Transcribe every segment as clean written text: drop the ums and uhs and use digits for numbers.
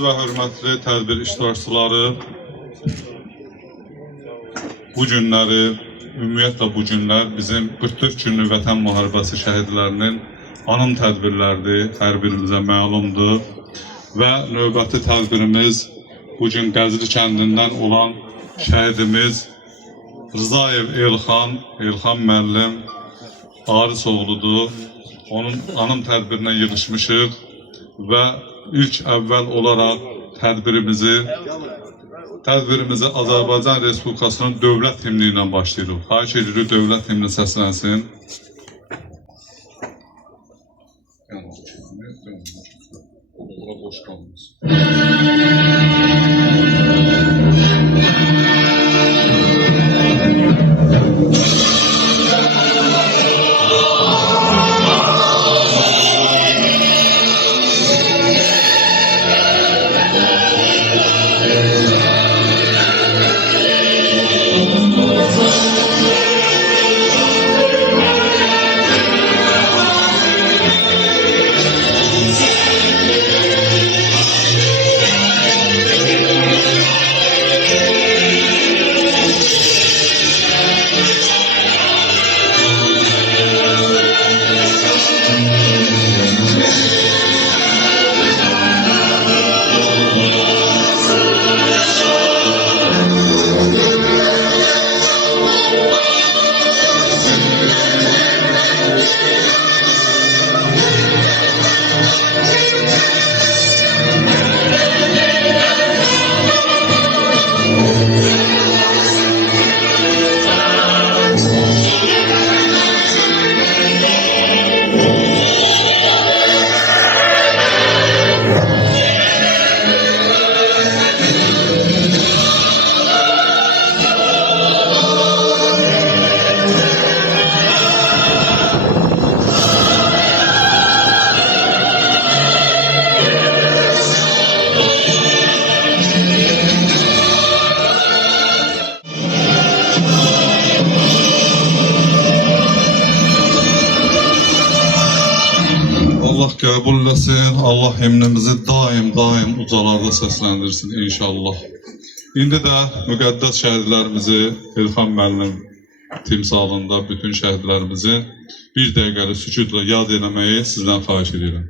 Əziz və hörmətli tədbir iştirakçıları, bu günləri, ümumiyyətlə bu günlər bizim 44 günlük vətən müharibəsi şəhidlərinin anım tədbirlərdir, hər birimizə məlumdur. Və növbəti tədbirimiz bugün Qəzli kəndindən olan şəhidimiz Rzayev Elxan müəllim Aris oğludur. Onun anım tədbirinə yığışmışıq və ilk əvvəl olaraq tədbirimizi Azərbaycan Respublikasının dövlət himni ilə başlayırıq. Xahiş edirik, dövlət himni səslənsin. Allah qəbul etsin, Allah himnimizi daim ucalarda səsləndirsin inşallah. İndi də müqəddəs şəhidlərimizi Elxan müəllim timsalında bütün şəhidlərimizi bir dəqiqəli sükutla yad eləməyi sizdən xahiş edirəm.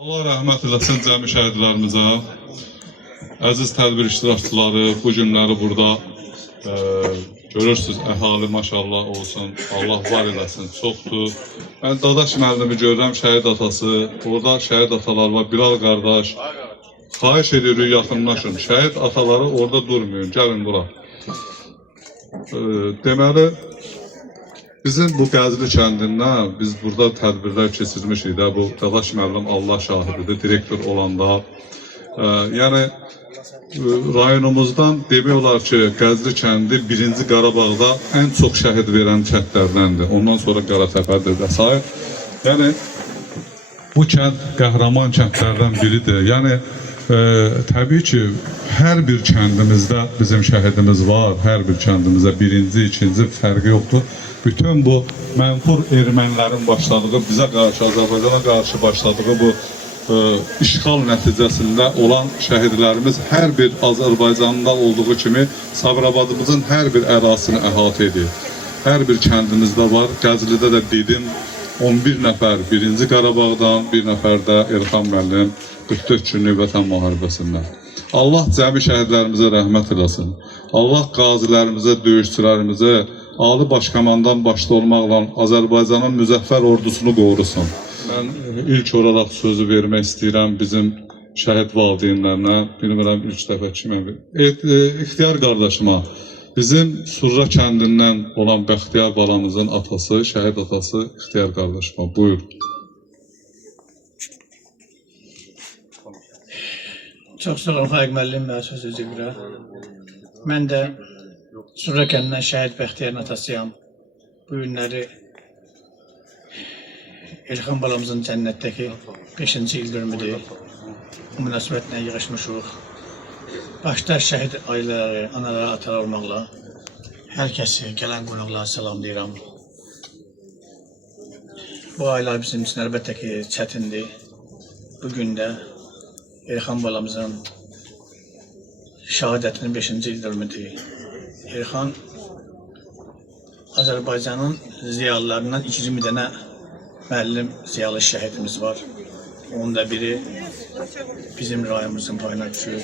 Allah rəhmət eləsin cəmi şəhidlərimizə. Əziz tədbir iştirakçıları, bu günləri burada görürsünüz, əhali maşallah olsun, Allah var eləsin, çoxdur. Mən Dadaş müəllimi görürəm, şəhid atası, orada şəhid atalar var, Bilal qardaş. Xahiş edirik, yaxınlaşın, şəhid ataları orada durmayın, gəlin bura. Deməli, bizim bu Qəzli kəndindən biz burada tədbirlər keçirmişik də, bu Dadaş müəllim Allah şahididir, direktor olanda. Yəni, rayonumuzdan demək olar ki, Qəzli kəndi 1-ci Qarabağda ən çox şəhid verən kəndlərdəndir. Ondan sonra Qaratəpədir və s. Yəni, bu kənd qəhrəman kəndlərdən biridir. Yəni, təbii ki, hər bir kəndimizdə bizim şəhidimiz var. Hər bir kəndimizdə birinci, ikinci fərqi yoxdur. Bütün bu mənfur ermənilərin başladığı, bizə qarşı, Azərbaycana qarşı başladığı bu işğal nəticəsində olan şəhidlərimiz hər bir Azərbaycanda olduğu kimi Sabirabadımızın hər bir ərazisini əhatə edir. Hər bir kəndimizdə var. Qəzlidə də dedim 11 nəfər 1-ci Qarabağdan, bir nəfər də Elxan müəllim 44 günlük vətən müharibəsindən. Allah cəmi şəhidlərimizə rəhmət eləsin. Allah qazilərimizə, döyüşçülərimizə, Ali Başkomandan başda olmaqla Azərbaycanın müzəffər ordusunu qorusun. Mən ilk olaraq sözü vermək istəyirəm bizim şəhid valideynlərinə, bilmirəm ilk dəfə kimə, İxtiyar qardaşıma, bizim Surra kəndindən olan Bəxtiyar balamızın atası, şəhid atası İxtiyar qardaşıma, buyur. Çox sağ olun, Xayq müəllim, mənə söz üzrə. Mən də Surra kəndindən şəhid Bəxtiyarın atasıyam. Bu günləri Elxan balamızın cənnətdəki 5-ci il dönümüdür. Bu münasibətlə yığışmışıq. Başda şəhid ailələri, anaları, atalar olmaqla hər kəsi, gələn qonaqlara salamlayıram. Bu aylar bizim için əlbəttə ki çətindir. Bugün də Elxan balamızın şəhadətinin 5-ci il dönümüdür. Elxan Azərbaycanın ziyalılarından 20 dənə müəllim ziyalı şəhidimiz var. Onun da biri bizim rayımızın payına düşür.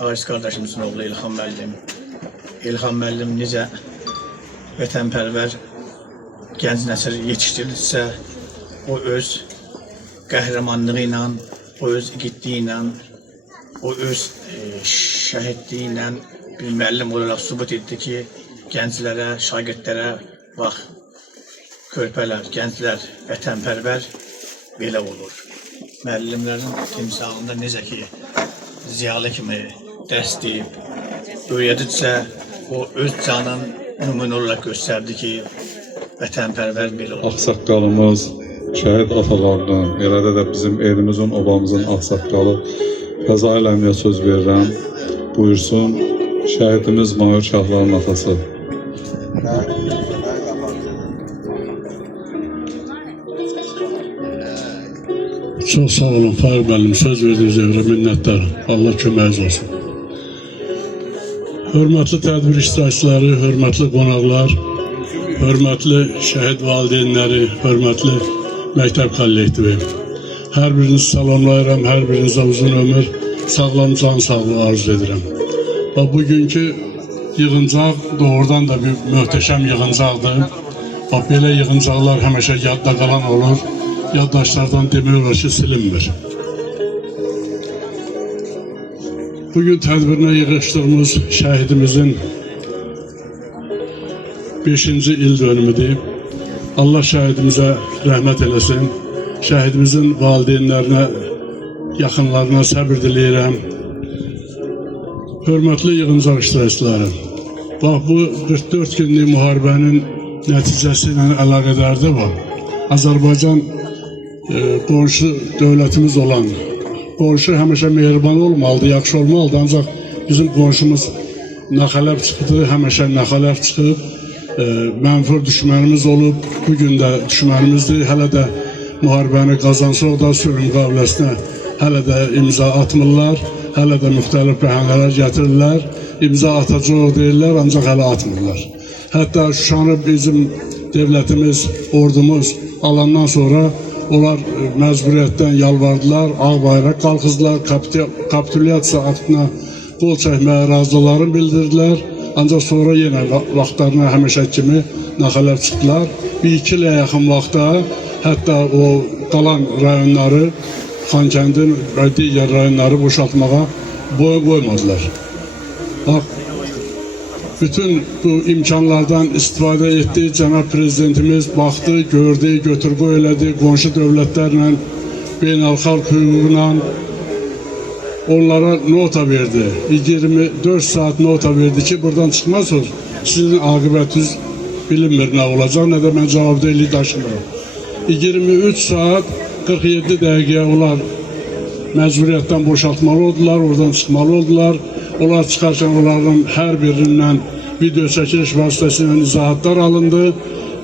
Ağaç qardaşımızın oğlu İlham müəllim. İlham müəllim necə vətənpərvər gənc nəsil yetişdirilirsə, o öz qəhrəmanlığı ilə, o öz igidliyi ilə, o öz şəhidliyi ilə bir müəllim olaraq sübut etdi ki, gənclərə, şagirdlərə bax, körpələr, gənclər, vətənpərvər belə olur. Müəllimlərin timsalında necə ki, ziyalı kimi dərs deyib, öyrədirsə, o öz canın nümunə olaraq göstərdi ki, vətənpərvər belə olur. Ağsaqqalımız, şəhid atalarından, elədə də bizim elimizin, obamızın ağsaqqalı Fəzail əmiyə söz verirəm. Buyursun, şəhidimiz Mahir Şahların atası. Çox sağ olun Fərid müəllim, söz verdiyiniz üzrə minnətdarım. Allah köməyiniz olsun. Hörmətli tədbir iştirakçıları, hörmətli qonaqlar, hörmətli şəhid valideynləri, hörmətli məktəb kollektivi. Hər birinizi salamlayıram, hər birinizə uzun ömür, sağlam can sağlığı arzu edirəm. Və bugünkü yığıncaq doğrudan da bir möhtəşəm yığıncaqdır. Və belə yığıncaqlar həmişə yadda qalan olur. Yaddaşlardan demək olar ki, silinmir. Bugün tədbirinə yığışdığımız şəhidimizin 5-ci il dönümüdür. Allah şəhidimizə rəhmət eləsin. Şəhidimizin valideynlərinə, yaxınlarına səbir diləyirəm. Hörmətli yığıncaq iştirakçıları, bax bu 44 günlük müharibənin nəticəsi ilə əlaqədardır bu. Azərbaycan qonşu dövlətimiz olan, qonşu həmişə mehriban olmalıdır, yaxşı olmalıdır, ancaq bizim qonşumuz naxələf çıxdı, həmişə naxələf çıxıb, mənfur düşmənimiz olub, bugün də düşmənimizdir, hələ də müharibəni qazansaq da sülh müqaviləsinə hələ də imza atmırlar, hələ də müxtəlif bəhanələr gətirirlər, imza atacaq deyirlər, ancaq hələ atmırlar. Hətta Şuşanı bizim devlətimiz, ordumuz alandan sonra onlar məcburiyyətdən yalvardılar, ağ bayraq qalxızdılar, kapitulyasiya aktına qol çəkməyə razılarını bildirdilər. Ancaq sonra yenə vaxtlarına həmişə kimi naxələf çıxdılar. Bir 2 ilə yaxın vaxtda hətta o qalan rayonları, Xankəndin və digər rayonları boşaltmağa boyun qoymadılar. Bax, bütün bu imkanlardan istifadə etdi, cənab prezidentimiz baxdı, gördü, götür-qoy elədi, qonşu dövlətlərlə, beynəlxalq hüquqla onlara nota verdi. 24 saat nota verdi ki, buradan çıxmazsınız, sizin aqibətiniz bilinmir nə olacaq, nə də mən cavabdehlik daşımıram. 23 saat 47 dəqiqəyə onlar məcburiyyətdən boşaltmalı oldular, oradan çıxmalı oldular. Onlar çıxarkən onların hər birindən video çəkiliş vasitəsilə izahatlar alındı.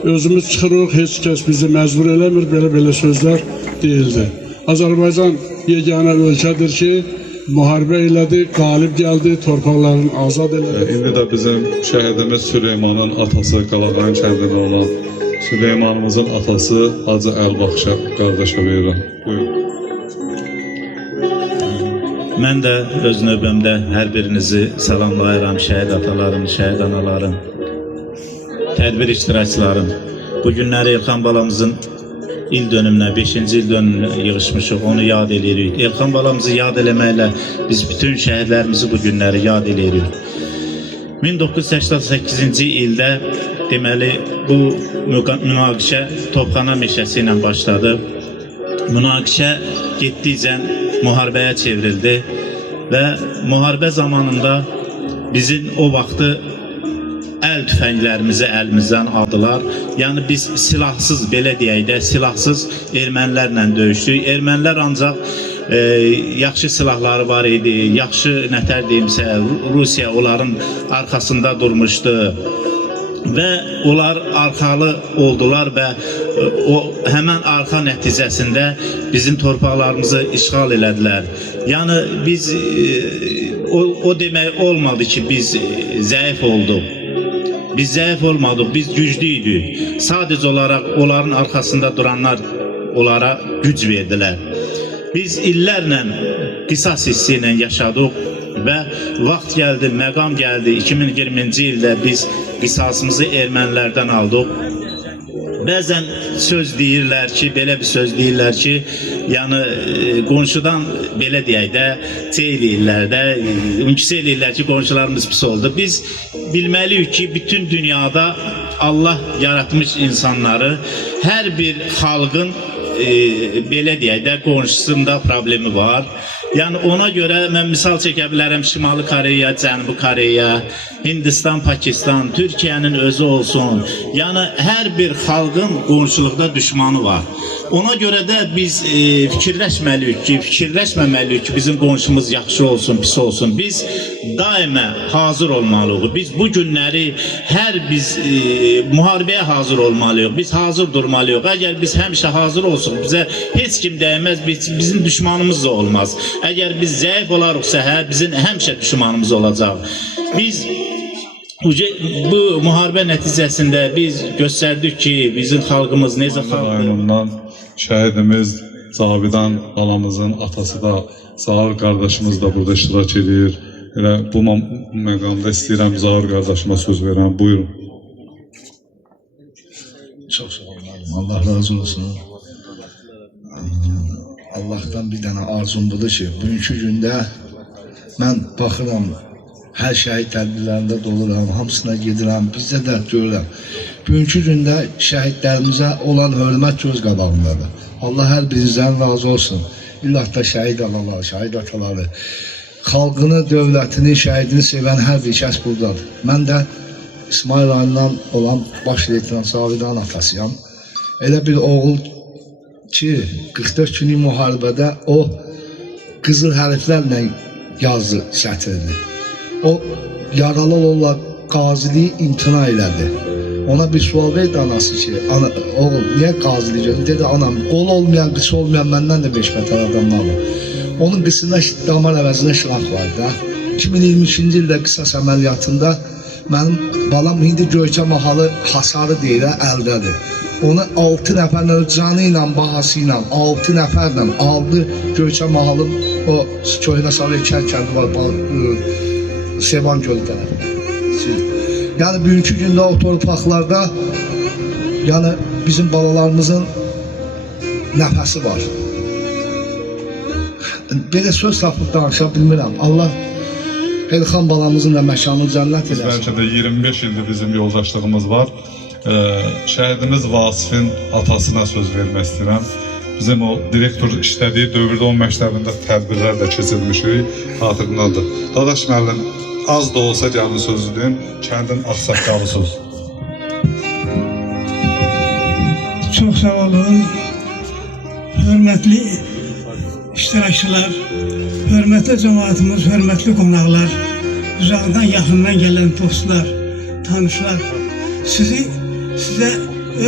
Özümüz çıxırıq, heç kəs bizi məcbur eləmir, belə sözlər deyildi. Azərbaycan yeganə ölkədir ki, müharibə elədi, qalib gəldi, torpaqlarını azad elədi. İndi də bizim şəhidimiz Süleymanın atası, Qalaqan kəndində olan Süleymanımızın atası Hacı Əlbaxşa qardaşa verirəm. Buyurun. Mən də öz növbəmdə hər birinizi salamlayıram, şəhid atalarım, şəhid analarım, tədbir iştirakçılarım. Bu günləri Elxan balamızın il dönümünə, 5-ci il dönümünə yığışmışıq, onu yad edirik. Elxan balamızı yad eləməklə biz bütün şəhidlərimizi bu günləri yad edirik. 1988-ci ildə deməli bu münaqişə Topxana meşəsi ilə başladı. Münaqişə getdikcə müharibəyə çevrildi və müharibə zamanında bizim o vaxtı əl tüfənglərimizi əlimizdən aldılar. Yəni biz silahsız, belə deyək də, silahsız ermənilərlə döyüşdük. Ermənilər ancaq yaxşı silahları var idi, yaxşı nətər deyimsə, Rusiya onların arxasında durmuşdu. və onlar arxalı oldular və o həmən arxa nəticəsində bizim torpaqlarımızı işğal elədilər. Yəni biz o demək olmadı ki, biz zəif olduq. Biz zəif olmadıq, biz güclüydük. Sadəcə olaraq onların arxasında duranlar onlara güc verdilər. Biz illərlə qisas hissi ilə yaşadıq və vaxt gəldi, məqam gəldi. 2020-ci ildə biz qisasımızı ermənilərdən aldıq. Bəzən söz deyirlər ki, belə bir söz deyirlər ki, yəni qonşudan belə deyək də, eləyirlər də, ünküsə eləyirlər ki, qonşularımız pis oldu. Biz bilməliyik ki, bütün dünyada Allah yaratmış insanları, hər bir xalqın belə deyək də, qonşusunda problemi var. Yəni ona görə mən misal çəkə bilərəm Şimali Koreya, Cənubi Koreya, Hindistan, Pakistan, Türkiyənin özü olsun. Yəni hər bir xalqın qonşuluqda düşmanı var. Ona görə də biz fikirləşməliyik ki, bizim qonşumuz yaxşı olsun, pis olsun. Biz daima hazır olmalıyıq. Biz bu günləri biz müharibəyə hazır olmalıyıq. Biz hazır durmalıyıq. Əgər biz həmişə hazır olsuq, bizə heç kim dəyməz, bizim düşmanımız da olmaz. Əgər biz zəif olarıqsa, bizim həmişə düşmanımız olacaq. Biz bu müharibə nəticəsində biz göstərdik ki, bizim xalqımız necə xalqdır. Şəhidimiz Cavidan balamızın atası da, Zahir qardaşımız da burada iştirak edir. Elə bu məqamda istəyirəm Zahir qardaşıma söz verəm. Buyurun. Çox sağ olun. Allah razı olsun. Allah'tan bir dənə arzum budur ki, bugünkü gündə mən baxıram, hər şəhid tədbirlərində doluram, hamısına gedirəm, bizdə də görürəm. Bugünkü gündə şəhidlərimizə olan hörmət göz qabağındadır. Allah hər birinizdən razı olsun. İllah da şəhid analar, şəhid ataları, xalqını, dövlətini, şəhidini sevən hər bir kəs buradadır. Mən də İsmail rayonundan olan baş leytenant Cavidan atasıyam. Elə bir oğul ki, 44 günlük müharibədə o qızıl hərflərlə yazdı, sətirdi. O yaralı olaraq qaziliyi imtina elədi. Ona bir sual verdi anası ki, oğul niyə qaziliyi gördün? Dedi anam, qol olmayan, qısı olmayan məndən də 5 mətər adamlar var. Onun qısında damar əvəzinə şırak var da. 2022-ci ildə qisas əməliyyatında mənim balam indi Göyçə mahalı hasarı deyilə əldədir. Onu 6 nəfərlə, canı ilə, bahası ilə, 6 nəfərlə aldı Göyçə mahalın o köhnə sarı kəndi var, Sevan gölü tərəfində. Yəni bugünkü gündə o torpaqlarda yəni bizim balalarımızın nəfəsi var. Belə söz tapıb danışa bilmirəm. Allah Elxan balamızın da məkanı cənnət eləsin. Bəlkə də 25 ildir bizim yoldaşlığımız var. Şəhidimiz Vasifin atasına söz vermək istəyirəm. Bizim o direktor işlədiyi dövrdə o məktəbində tədbirlər də keçirilmişik, xatırındadır. Dadaş müəllim, az da olsa gəlin sözü deyin, kəndin ağsaqqalısınız. Çox sağ olun, hörmətli iştirakçılar, hörmətli cəmaatımız, hörmətli qonaqlar, uzaqdan, yaxından gələn dostlar, tanışlar, sizə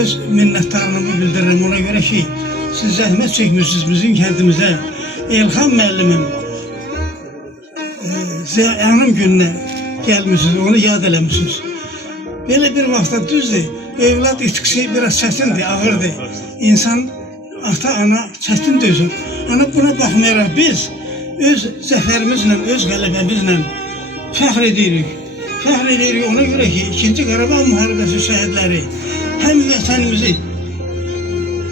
öz minnətdarlığımı bildirirəm ona görə ki, siz zəhmət çəkmişsiniz bizim kəndimizə. Elxan müəllimin yanım gününə gəlmişsiniz, onu yad eləmişsiniz. Belə bir vaxtda düzdür, evlad itkisi biraz çətindir, ağırdır. İnsan, ata, ana çətin dözür. Ana buna baxmayaraq biz öz zəfərimizlə, öz qələbəmizlə fəxr edirik. Fəxr edirik ona görə ki, 2-ci Qarabağ müharibəsi şəhidləri həm vətənimizi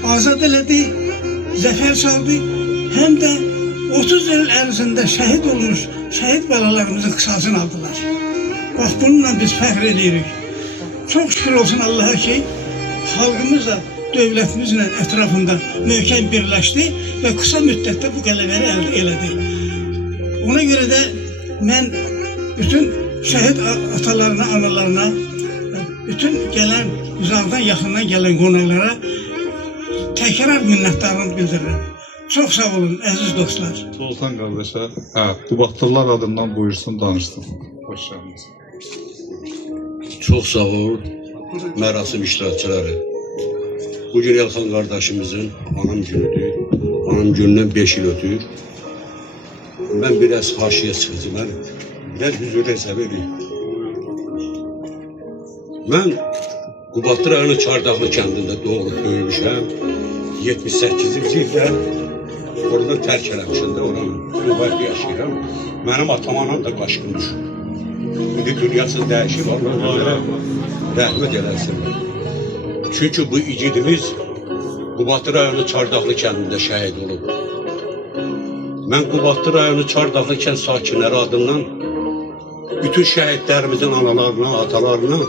azad elədi, zəfər çaldı, həm də 30 il ərzində şəhid olmuş şəhid balalarımızın qisasını aldılar. Bax, bununla biz fəxr edirik. Çox şükür olsun Allaha ki, xalqımızla, dövlətimizlə ətrafında möhkəm birləşdi və qısa müddətdə bu qələbəni əldə elədi. Ona görə də mən bütün şəhid atalarına, analarına, bütün gələn, uzaqdan, yaxından gələn qonaqlara təkrar minnətdarlığımı bildirirəm. Çox sağ olun, əziz dostlar. Sultan qardaşa, Qubadlılar adından buyursun, danışsın. Hoş geldiniz. Çox sağ ol. mərasim iştirakçıları. Bugün Elxan qardaşımızın anam günüdür. Anam günündən 5 il ötür. Mən biraz haşiyə çıxacağım. Mən hüzur hesab edeyim. Mən Qubadlı rayonu Çardaqlı kəndində doğulub böyümüşəm. 78-ci ildə oradan tərk eləmişəm də oranı. Mübahiqdə yaşayıram. Mənim atam anam da qaçqın düşür. İndi dünyası dəyişib, Allah rəhmət eləsin. Çünki bu igidimiz Qubadlı rayonu Çardaqlı kəndində şəhid olub. Mən Qubadlı rayonu Çardaqlı kənd sakinləri adından bütün şəhidlərimizin analarına, atalarına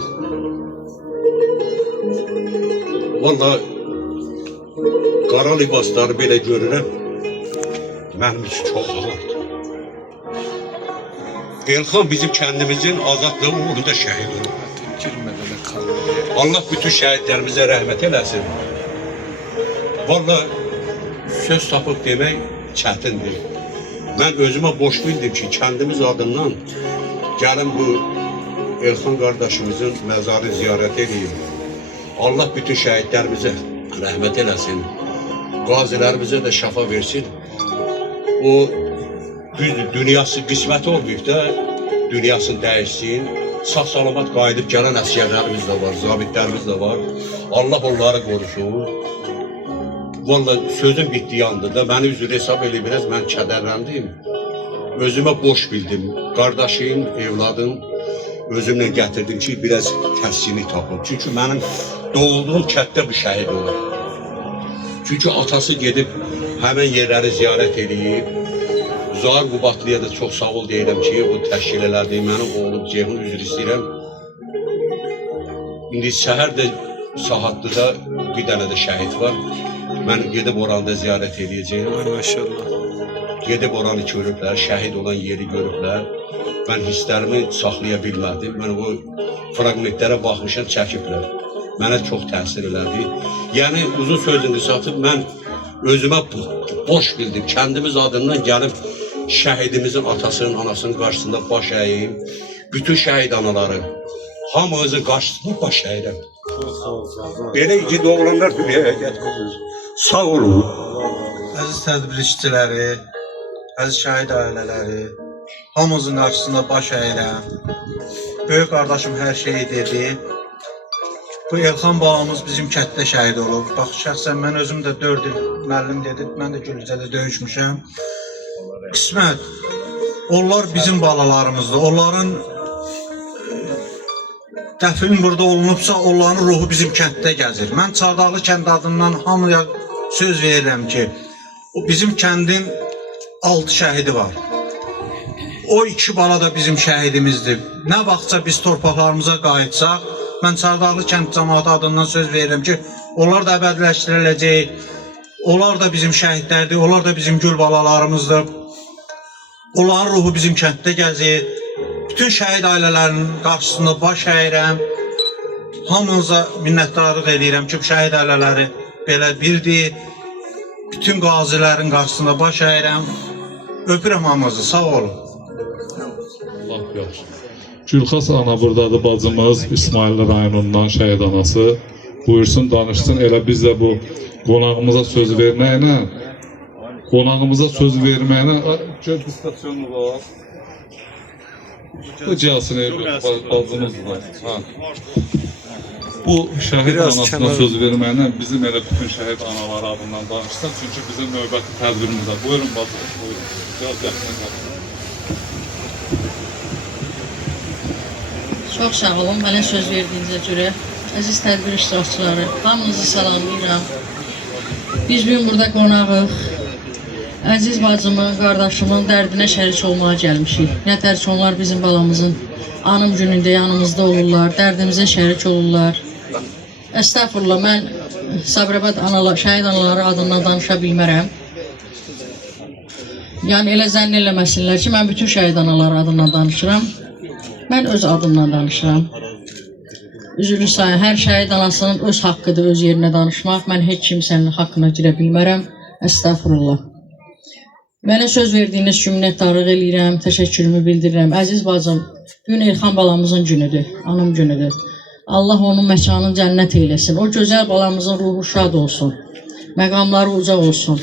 vallahi qara libasları belə görürəm. Mənim üçün çox ağırdır. Elxan bizim kəndimizin azadlığı uğrunda şəhid olub. Allah bütün şəhidlərimizə rəhmət eləsin. Vallahi söz tapıb demək çətindir. Mən özümə boş bildim ki, kəndimiz adından gəlin bu Elxan qardaşımızın məzarı ziyarət edeyim. Allah bütün şəhidlərimizə rəhmət eləsin. Qazilərimizə də şəfa versin. O dünyası qismət olmayıb da, dünyasını dəyişsin. Sağ-salamat qayıdıb gələn əsgərlərimiz də var, zabitlərimiz də var. Allah onları qorusun. Vallahi sözüm bitdiyi anda da məni üzr hesab elə biraz mən kədərləndim. Özümə boş bildim. Qardaşım, evladım özümlə gətirdim ki, biraz təskinlik tapım. Çünki mənim doğulduğum kənddə bu şəhid olur. Çünki atası gedib həmən yerləri ziyarət edib. Zahir Qubadlıya da çox sağ ol deyirəm ki, o təşkil elədi. Mənim oğlum Ceyhun üzr istəyirəm. İndi səhər də Sahatlıda bir dənə də şəhid var. Mən gedib oranda ziyarət edəcəyim. Maşallah. Gedib oranı görüblər, şəhid olan yeri görüblər. Mən hisslərimi saxlaya bilmədim. Mən o fragmentlərə baxmışam, çəkiblər. Mənə çox təsir elədi. Yəni uzun sözün qısası mən özümə boş bildim. Kəndimiz adından gəlib şəhidimizin atasının, anasının qarşısında baş əyim. Bütün şəhid anaları hamımızın qarşısında baş əyirəm. Belə igid oğlanlar dünyaya gətirir. Sağ olun. Əziz tədbir işçiləri, əziz şəhid ailələri, hamımızın qarşısında baş əyirəm. Böyük qardaşım hər şeyi dedi. Bu Elxan balamız bizim kənddə şəhid olub. Bax, şəxsən mən özüm də 4 il müəllim dedi, mən də Gülücədə döyüşmüşəm. Qismət, onlar bizim balalarımızdır. Onların dəfin burada olunubsa, onların ruhu bizim kənddə gəzir. Mən Çardaqlı kənd adından hamıya söz verirəm ki, o bizim kəndin 6 şəhidi var. O 2 bala da bizim şəhidimizdir. Nə vaxtsa biz torpaqlarımıza qayıtsaq, mən Çardaqlı kənd cəmaatı adından söz verirəm ki, onlar da əbədiləşdiriləcək. Onlar da bizim şəhidlərdir, onlar da bizim gül balalarımızdır. Onların ruhu bizim kənddə gəzir. Bütün şəhid ailələrinin qarşısında baş əyirəm. Hamınıza minnətdarlıq edirəm ki, şəhid ailələri belə birdir. Bütün qazilərin qarşısında baş əyirəm. Öpürəm hamınızı, sağ olun. Allah yaxşı. Gülxas ana buradadır, bacımız İsmail rayonundan şəhid anası. Buyursun, danışsın. Elə biz də bu qonağımıza söz verməyinə, göz istasyonu var. Bu Cəsin bacımız var. Bu şəhid anasına söz verməyinə bizim elə bütün şəhid anaları adından danışsın. Çünki bizim növbəti tədbirimiz var. Buyurun bacım, buyurun. Çox sağ olun, mənə söz verdiyinizə görə. Əziz tədbir iştirakçıları, hamınızı salamlayıram. Biz bugün burada qonağıq. Əziz bacımın, qardaşımın dərdinə şərik olmağa gəlmişik. Nə tər ki, onlar bizim balamızın anım günündə yanımızda olurlar, dərdimizə şərik olurlar. Əstəğfurullah, mən Sabirabad şəhid anaları adından danışa bilmərəm. Yəni elə zənn eləməsinlər ki, mən bütün şəhid anaları adından danışıram. Mən öz adımdan danışıram. Üzrlü sayın, hər şəhid anasının öz haqqıdır, öz yerinə danışmaq. Mən heç kimsənin haqqına girə bilmərəm. Əstəğfurullah. Mənə söz verdiyiniz üçün minnətdarlıq eləyirəm, təşəkkürümü bildirirəm. Əziz bacım, bugün Elxan balamızın günüdür, anım günüdür. Allah onun məkanını cənnət eyləsin. O gözəl balamızın ruhu şad olsun. Məqamları uca olsun.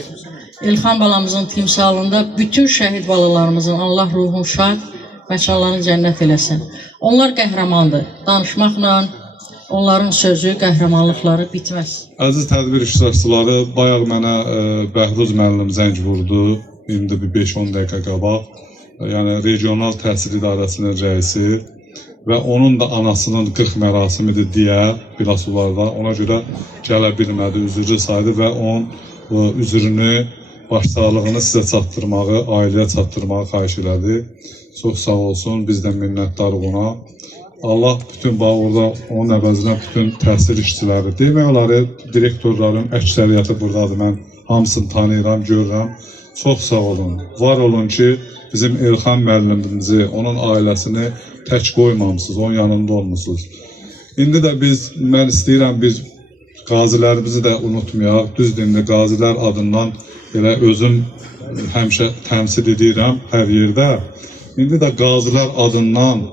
İlxan balamızın timsalında bütün şəhid balalarımızın Allah ruhunu şad, məkanlarını cənnət eləsin. Onlar qəhrəmandır. Danışmaqla onların sözü, qəhrəmanlıqları bitməz. Əziz tədbir iştirakçıları, bayaq mənə Bəhruz müəllim zəng vurdu. İndi bir 5-10 dəqiqə qabaq. Yəni regional təhsil idarəsinin rəisi və onun da anasının 40 mərasimidir deyə Biləsuvarda. Ona görə gələ bilmədi, üzrlü saydı və onun üzrünü, başsağlığını sizə çatdırmağı, ailəyə çatdırmağı xahiş elədi. Çox sağ olsun, biz də minnətdarıq ona. Allah bütün orada onun əvəzinə bütün təhsil işçiləri, demək olar, direktorların əksəriyyəti buradadır. Mən hamısını tanıyıram, görürəm. Çox sağ olun. Var olun ki, bizim İlxan müəllimimizi, onun ailəsini tək qoymamısınız, onun yanında olmuşsunuz. İndi də mən istəyirəm biz qazilərimizi də unutmayaq. Düzdür, indi qazilər adından elə özüm həmişə təmsil edirəm hər yerdə. İndi də qazilər adından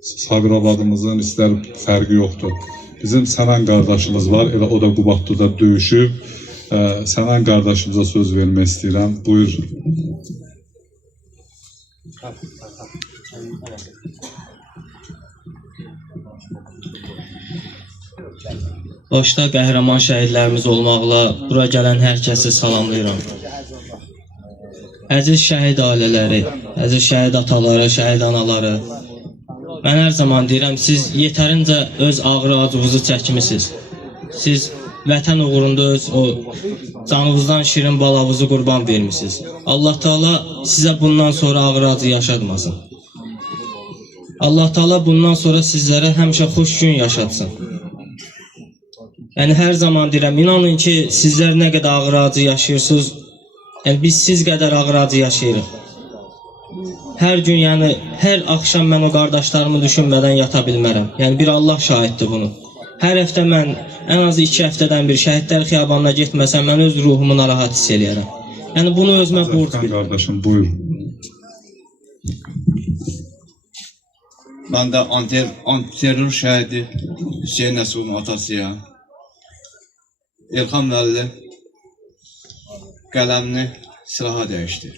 Sabirabadımızın istər fərqi yoxdur. Bizim Sənan qardaşımız var, elə o da Qubadlıda döyüşüb. Sənan qardaşımıza söz vermək istəyirəm. Buyur. Başda qəhrəman şəhidlərimiz olmaqla bura gələn hər kəsi salamlayıram. Əziz şəhid ailələri, əziz şəhid ataları, şəhid anaları, mən hər zaman deyirəm, siz yetərincə öz ağrı acınızı çəkmisiniz. Siz vətən uğrunda öz o canınızdan şirin balavızı qurban vermişsiniz. Allah Teala sizə bundan sonra ağrı acı yaşatmasın. Allah Teala bundan sonra sizlərə həmişə xoş gün yaşatsın. Yəni hər zaman deyirəm, inanın ki, sizlər nə qədər ağrı acı yaşayırsınız, yəni biz siz qədər ağrı acı yaşayırıq. Hər gün, yəni hər axşam mən o qardaşlarımı düşünmədən yata bilmərəm. Yəni bir Allah şahiddir bunu. Hər həftə mən ən azı 2 həftədən bir şəhidlər xiyabanına getməsəm, mən öz ruhumu narahat hiss eləyərəm. Yəni bunu özümə borc bilirəm. Qardaşım, buyur. Mən də antiterror şəhidi Hüseyin Nəsrullah atasıyam. İlxan müəllim qələmini silaha dəyişdi.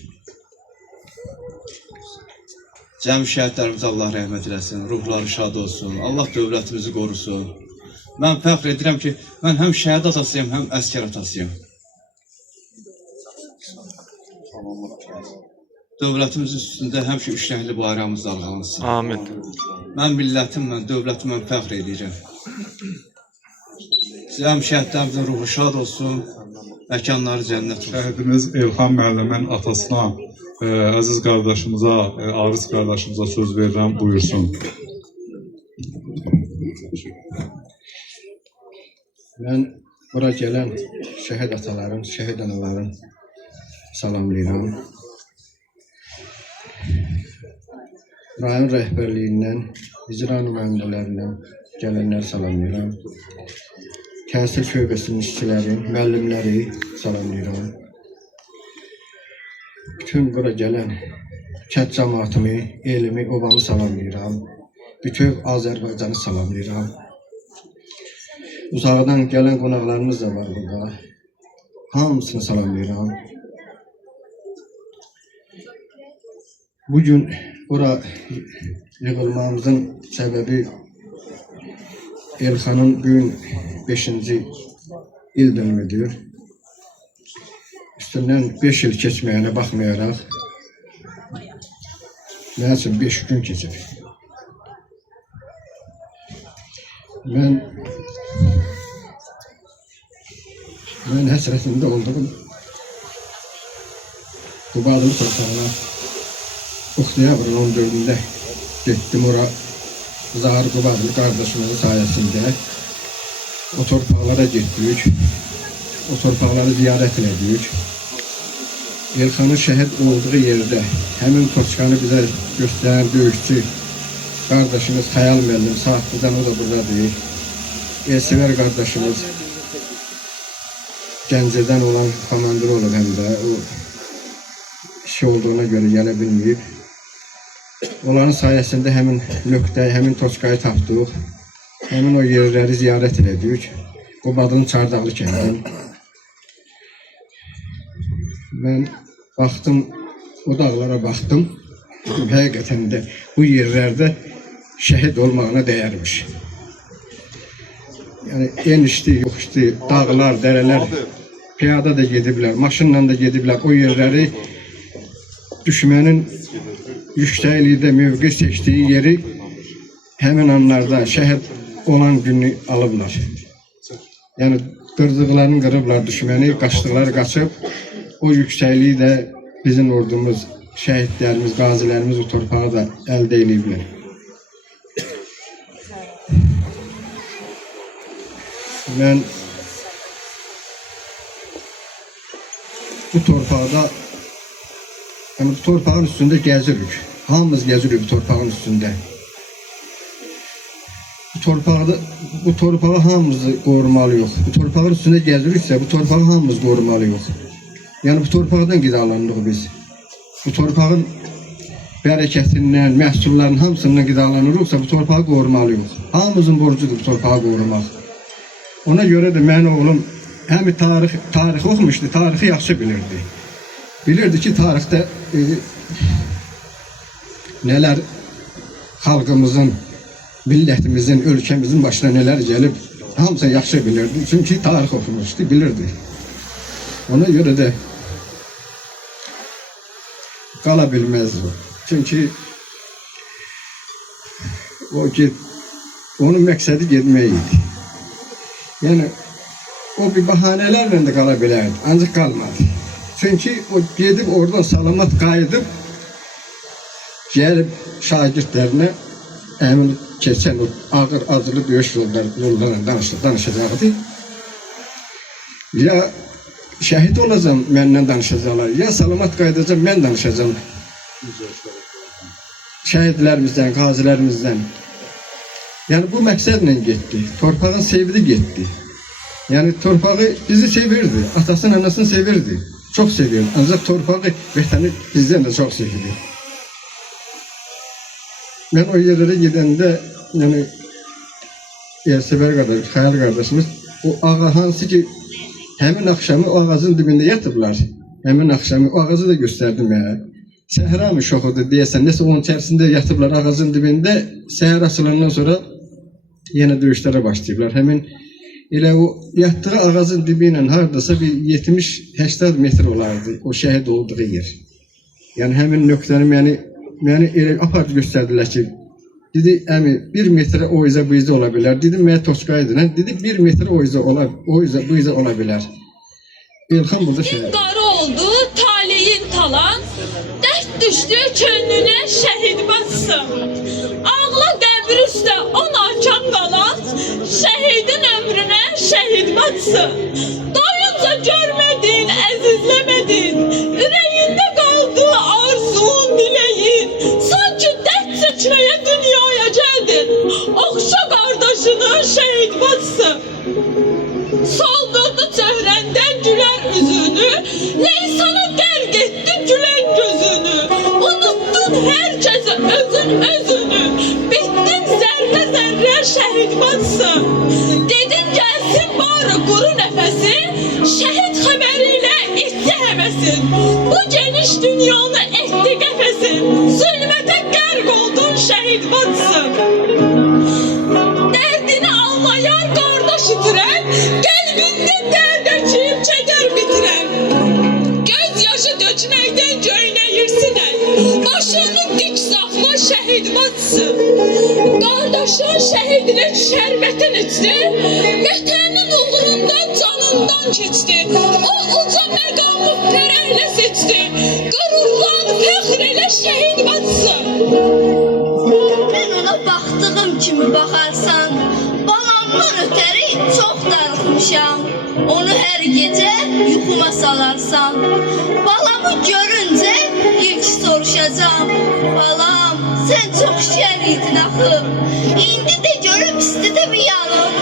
Cəmi şəhidlərimizə Allah rəhmət eləsin, ruhları şad olsun, Allah dövlətimizi qorusun. Mən fəxr edirəm ki, mən həm şəhid atasıyam, həm əskər atasıyam. Dövlətimizin üstündə həmişə üçrəngli bayrağımız dalğalansın. Amin. Mən millətim, mən dövlətimə fəxr edirəm. Həm şəhidlərimizin ruhu şad olsun, məkanları cənnət olsun. Şəhidimiz İlxan müəllimin atasına, əziz qardaşımıza, Arif qardaşımıza söz verirəm, buyursun. Mən bura gələn şəhid ataların, şəhid anaların salamlayıram. Rayon rəhbərliyindən, icra nümayəndələrindən gələnlər salamlayıram. Təhsil şöbəsinin işçiləri, müəllimləri salamlayıram. Bütün bura gələn kənd cəmaatımı, elimi, obamı salamlayıram. Bütün Azərbaycanı salamlayıram. Uzaqdan gələn qonaqlarımız da var burada. Hamısını salamlayıram. Bugün bura yığılmamızın səbəbi İlxanın bugün 5-ci il dönümüdür. Üstündən 5 il keçməyənə baxmayaraq, mənim üçün 5 gün keçib. Mən həsrətində olduğum Qubadlı torpağına oktyabrın 14-də getdim ora. Zahir Qubadlı qardaşımızın sayəsində o torpaqlara getdik. O torpaqları ziyarət elədik. İlxanın şəhid olduğu yerdə həmin toçkanı bizə göstərən döyüşçü qardaşımız Xəyal müəllim saatlıdan o da buradadır. Elsevər qardaşımız Gəncədən olan komandir olub həm də o işi olduğuna görə gələ bilməyib. Onların sayəsində həmin nöqtəyi, həmin toçkayı tapdıq. Həmin o yerləri ziyarət edirik. Qobadının Çardağlı kəndi. Mən baxdım, o dağlara baxdım. Həqiqətən də bu yerlərdə şəhid olmağına dəyərmiş. Yəni enişdi, yoxuşdu, dağlar, dərələr, piyada da gediblər, maşınla da gediblər. O yerləri düşmənin yüksəklikdə mövqe seçdiyi yeri həmin anlarda şəhid olan günü alıblar. Yəni qırdıqlarını qırıblar düşməni, qaçdıqları qaçıb, o yüksəkliyi də bizim ordumuz, şəhidlərimiz, qazilərimiz o torpağı da əldə ediblər. Mən bu torpaqda, yəni bu torpağın üstündə gəzirik. Hamımız gəzirik bu torpağın üstündə. Bu torpağı hamımızı qorumalıyıq. Bu torpağın üstündə gəziriksə, bu torpağı hamımız qorumalıyıq. Yəni bu torpaqdan qidalanırıq biz. Bu torpağın bərəkətindən, məhsulların hamısından qidalanırıqsa, bu torpağı qorumalıyıq. Hamımızın borcudur bu torpağı qorumaq. Ona görə də mənim oğlum həm tarix oxumuşdu, tarixi yaxşı bilirdi. Bilirdi ki, tarixdə nələr xalqımızın, millətimizin, ölkəmizin başına nələr gəlib, hamısı yaxşı bilirdi. Çünki tarix oxumuşdu, bilirdi. Ona görə də qala bilməzdi o. Çünki onun məqsədi getmək idi. Yəni, o bir bahanələrlə də qala bilərdi, ancaq qalmadı. Çünki o gedib oradan salamat qayıdıb, gəlib şagirdlərinə həmin keçən o ağır acılı döyüş yollarla danışacaqdı. Ya şəhid olacam, məndən danışacaqlar, ya salamat qayıdacam, mən danışacam. Şəhidlərimizdən, qazilərimizdən. Yəni bu məqsədlə getdi, torpağın sevdi getdi. Yəni torpağı bizi sevirdi, atasını, anasını sevirdi, çox sevirdi. Ancaq torpağı, vətəni bizdən də çox sevirdi. Mən o yerlərə gedəndə, yəni Elsəvər qardaş, Xəyal qardaşımız, o ağa hansı ki, həmin axşamı o ağacın dibində yatıblar. Həmin axşamı o ağacı da göstərdim mənə. Səhra mı şoxudur deyəsən, nəsə onun içərisində yatıblar ağacın dibində, səhər açılandan sonra yenə döyüşlərə başlayıblar. Həmin elə o yatdığı ağacın dibi ilə haradasa bir 70-80 metr olardı o şəhid olduğu yer. Yəni həmin nöqtəni məni elə apardı göstərdilər ki, dedi, əmi 1 metrə o izə bu izə ola bilər. Dedim, mənə Toçqaydı. Dedi, 1 metrə o izə bu izə ola bilər. İlxan burada şəhid. Qarı oldu, taleyin talan, dərd düşdü könlünə şəhid batsın. Ağla qəbir üstə 10 arkan qalan, şəhidin ömrünə şəhid batsın. Doyunca görmədin, əzizləmədin, ürəyində qaldı arzun, diləyin. Sanki dərd çəkməyə dünyaya gəldin, oxşa qardaşının şəhid batsın. Soldurdu çöhrəndən gülər üzünü, Leysana qərq etdi gülən gözünü. Unuttun hər kəsə özünü, bitdin zərrə zərrə şəhid batsın. Dedin gəlsin barı quru nəfəsi, şəhid xəbəri ilə etdi həvəsin. Bu geniş dünyanı etdi qəfəsin, zülmətə qərq oldun şəhid batsın. Dərdini anlayan qardaş itirən, qəlbində dərd əkib kədər bitirən. Göz yaşı dökməkdən göynəyirsin əl, başını dik saxla şəhid batsın. Qardaşın şəhidlik şərbətin içdi, vətənin uğrunda canından keçdi. O uca məqamı fərəhlə seçdi, qürurlan fəxr elə şəhid batsın. Mən ona baxdığım kimi baxarsan, balamdan ötəri çox darıxmışam. Onu hər gecə yuxuma salarsan, balamı görüncə ilk soruşacam. Balam, sən çox şər idin axı, indi də görüb istidim yanım.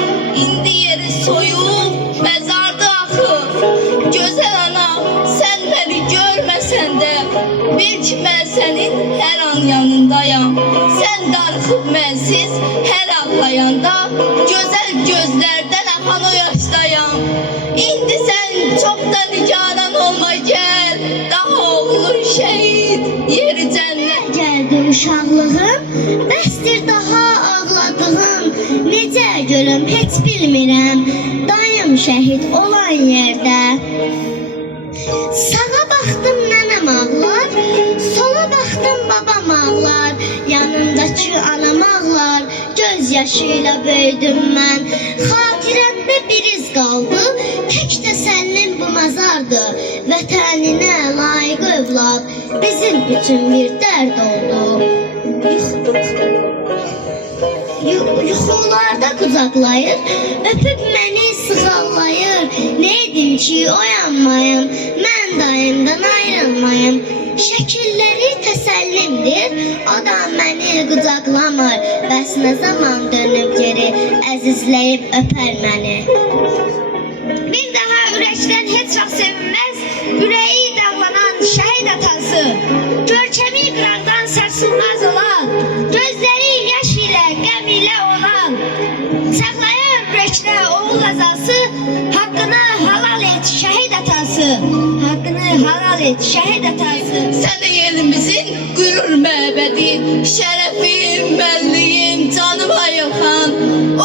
İndi yeri soyub, məzardı axı. Gözəl anam, sən məni görməsən də, bil ki mən sənin hər an yanındayam. Sən darıxıb mənsiz hər ağlayanda, demirəm, dayım şəhid olan yerdə. Sağa baxdım nənəm ağlar, sola baxdım babam ağlar, yanımdakı anam ağlar, göz yaşıyla böyüdüm mən. Xatirəmdə bir iz qaldı, tək təsəllim bu məzardı. Vətəninə layiq övlad bizim üçün bir dərd oldu. Yuxularda qucaqlayır, öpüb məni sığallayır. Nə edim ki oyanmayım, mən dayımdan ayrılmayım. Şəkilləri təsəllimdir, o da məni qucaqlamır. Bəs nə zaman dönüb geri əzizləyib öpər məni. Bir daha ürəkdən heç vaxt sevinməz, ürəyi dağlanan şəhid atası. Görkəmi qıraqdan sarsılmaz olan, gözləri yaş ilə, qəm ilə olan. Saxlayan ürəkdə oğul azası, haqqını halal et şəhid atası. Haqqını halal et şəhid atası. Sən də elimizin qürur məbədi, şərəfim, mənliyim, canım ayılxan.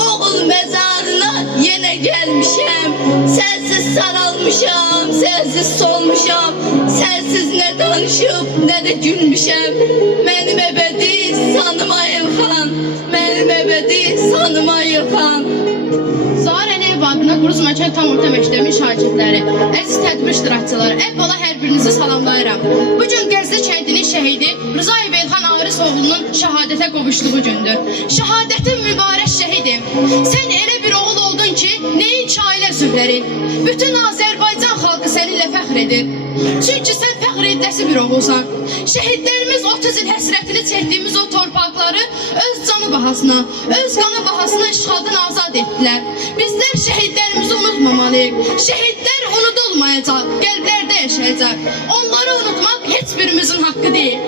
Oğul məzarına yenə gəlmişəm, sənsiz saralmışam, sənsiz solmuşam. Sənsiz nə danışıb, nə də gülmüşəm. Mənim əbədi sanım ayılxan, mənim əbədi sanım ayılxan. Zahir Əliyev adına Quruz Məkan tam orta məktəbinin şagirdləri, əziz tədbir iştirakçıları, əvvəla hər birinizi salamlayıram. Bugün Qəzli kəndinin şəhidi Rızayev Elxan Ağrıs oğlunun şəhadətə qovuşduğu gündür. Şəhadətin mübarək şəhidim. Sən elə bir oğul oldun ki, nəinki ailə üzvləri, bütün Azərbaycan xalqı səninlə fəxr edir. Çünki sən fəxr edəsi bir oğulsan. Şəhidlərimiz 30 il həsrətini çəkdiyimiz o torpaqları öz canı bahasına, öz qanı bahasına işğaldan azad etdilər. Bizlər şəhidlərimizi unutmamalıyıq. Şəhidlər unudulmayacaq, qəlblərdə yaşayacaq. Onları unutmaq heç birimizin haqqı deyil.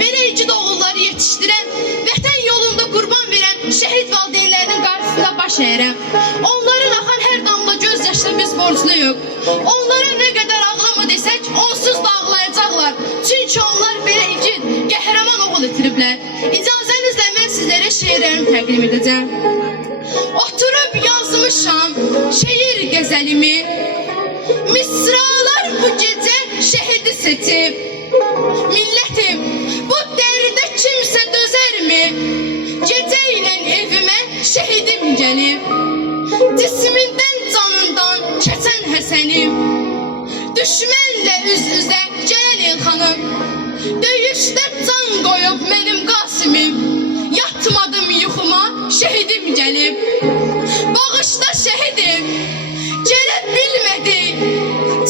Belə igid oğulları yetişdirən, vətən yolunda qurban verən şəhid valideynlərinin qarşısında baş əyirəm. Onların axan hər damla göz yaşına biz borcluyuq. Onlara nə qədər ağlama desək, onsuz da ağlayacaqlar. Çünki onlar belə igid, qəhrəman oğul itiriblər. İcazənizlə mən sizlərə şeirlərimi təqdim edəcəm. Oturub yazmışam şeir qəzəlimi, misralar bu gecə şəhidi seçib. Millətim, bu dərdə kimsə dözərmi? Gecə ilə evimə şəhidim gəlib. Cismindən canından keçən Həsənim, düşmənlə üz-üzə gələn Elxanım, döyüşdə can qoyub mənim Qasimim. Yatmadım yuxuma, şəhidim gəlib. Bağışda şəhidim, gələ bilmədi.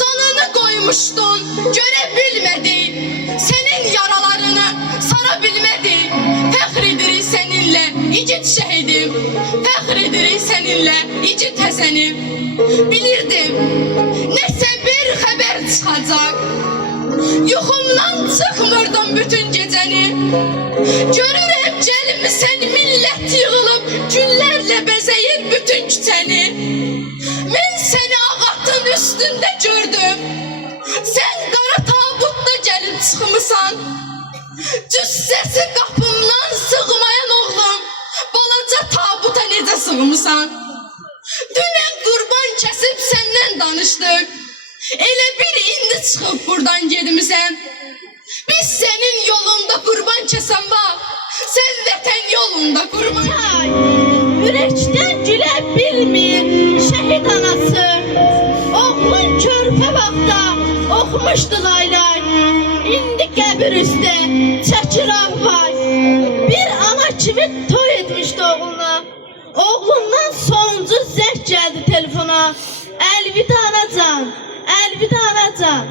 Canını qoymuşdun, görə bilmədi. Sənin yaralarını sara bilmədi. Fəxr edirik səninlə, igid şəhidim. Fəxr edirik səninlə, igid Həsənim. Bilirdim, nəsə bir xəbər çıxacaq. Yuxumdan çıxmırdım bütün gecəni. Görürəm gəlmisən millət yığılıb, güllərlə bəzəyir bütün küçəni. Mən səni ağatın üstündə gördüm. Sən qara tabutda gəlib çıxmısan. Cüssəsi qapımdan sığmayan oğlum, balaca tabuta necə sığmısan? Dünən qurban kəsib səndən danışdıq. Elə bir indi çıxıb buradan gedmisən. Biz sənin yolunda qurban kəsən var, sən vətən yolunda qurban. Ürəkdən gülə bilmir şəhid anası. Oğlun körpə vaxtda oxumuşdu laylar. İndi qəbir üstə çəkir ahvay. Bir ana kimi toy etmişdi oğluna. Oğlundan sonuncu zəng gəldi telefona. Əlvida anacan, əlvida anacan.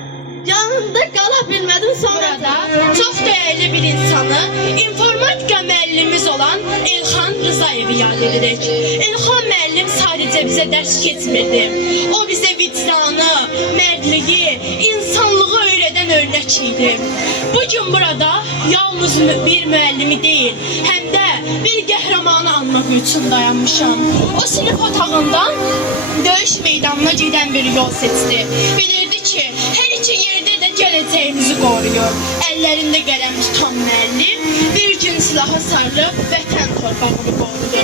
Yanında qala bilmədim sonra da çox dəyərli bir insanı, informatika müəllimimiz olan Elxan Rızayevi yad edirik. Elxan müəllim sadəcə bizə dərs keçmirdi. O bizə vicdanı, mərdliyi, insanlığı öyrədən örnək idi. Bugün burada yalnız bir müəllimi deyil, həm də bir qəhrəmanı anmaq üçün dayanmışam. O sinif otağından döyüş meydanına gedən bir yol seçdi. Bilirdi ki, hər iki yerdə də gələcəyimizi qoruyur. Əllərində qələm tutan müəllim bir gün silaha sarılıb vətən torpağını qorudu.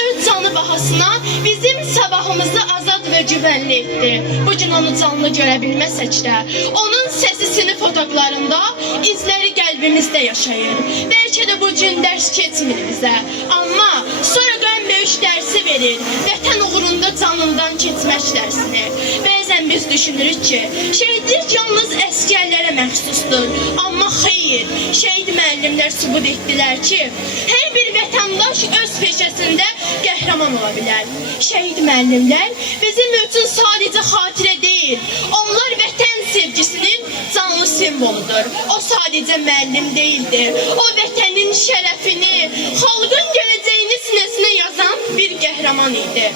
Öz canı bahasına bizim sabahımızı azad və güvənli etdi. Bugün onu canlı görə bilməsək də, onun səsi sinif otaqlarında, izləri qəlbimizdə yaşayır. Bəlkə də bu gün dərs keçmir bizə, amma sonra qəm böyük dərsi verir, vətən uğrunda canından keçmək dərsini. Bəzən biz düşünürük ki, şəhidlik yalnız əsgərlərə məxsusdur, amma xeyr, şəhid müəllimlər sübut etdilər ki, hər bir vətəndaş öz peşəsində qəhrəman ola bilər. Şəhid müəllimlər bizim üçün sadəcə xatirə deyil, onlar vətən sevgisinin canlı simvoludur. O sadəcə müəllim deyildir, o vətənin şərəfini, xalqın gələcəyini sinəsinə yazan bir qəhrəman idi.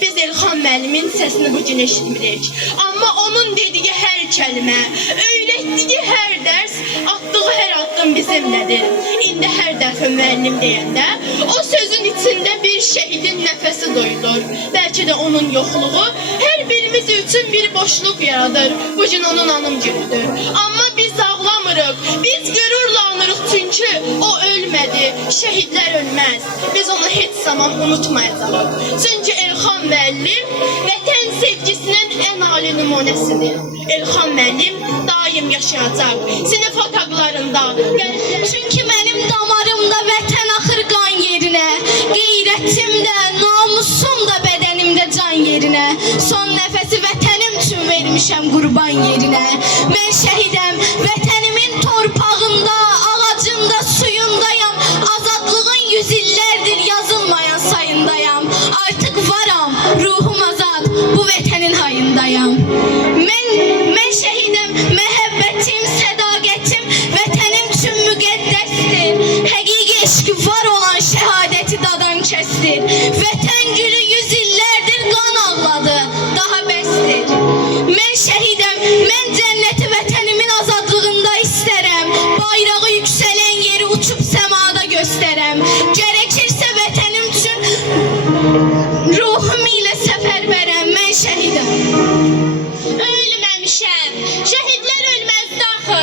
Biz İlham müəllimin səsini bugün eşitmirik, amma onun dediyi hər kəlmə, öyrətdiyi hər dərs, atdığı hər addım bizimlədir. İndi hər dəfə müəllim deyəndə, o sözün içində bir şəhidin nəfəsi duyulur. Bəlkə də onun yoxluğu hər birimiz üçün bir boşluq yaradır. Bugün onun anım günüdür. Amma biz ağlamırıq, biz qürurlanırıq çünki o ölmədi. Şəhidlər ölməz. Biz onu heç zaman unutmayacağıq. Çünki İlham müəllim vətən sevgisinin ən ali nümunəsidir. İlham müəllim daim yaşayacaq. Sinif otaqlarında. Çünki mənim damarımda vətən axır qan yerinə, qeyrətimdə, namusum da bədənimdə can yerinə, son nəfəsi vətənim üçün vermişəm qurban yerinə. Mən şəhidəm, vətənimin torpağında, ağacında, suyundayam, azadlığın 100 illərdir yazılmayan sayındayam. Artıq varam, ruhum azad, bu vətənin hayındayam. Mən şəhidəm, məhəbbətim, sədaqətim vətənim üçün müqəddəsdir. Həqiqi eşqi var olan şəhadəti dadan kəsdir. Vətən gülü 100 illərdir qan ağladı, daha bəsdir. Mən şəhidəm, mən cənnəti vətənimin azadlığında istərəm. Bayrağı yüksələn yeri uçub səmada göstərəm. Gərəkirsə vətənim üçün ruhum ilə səfərbərəm. Mən şəhidəm. Ölməmişəm, şəhidlər ölməzdi axı.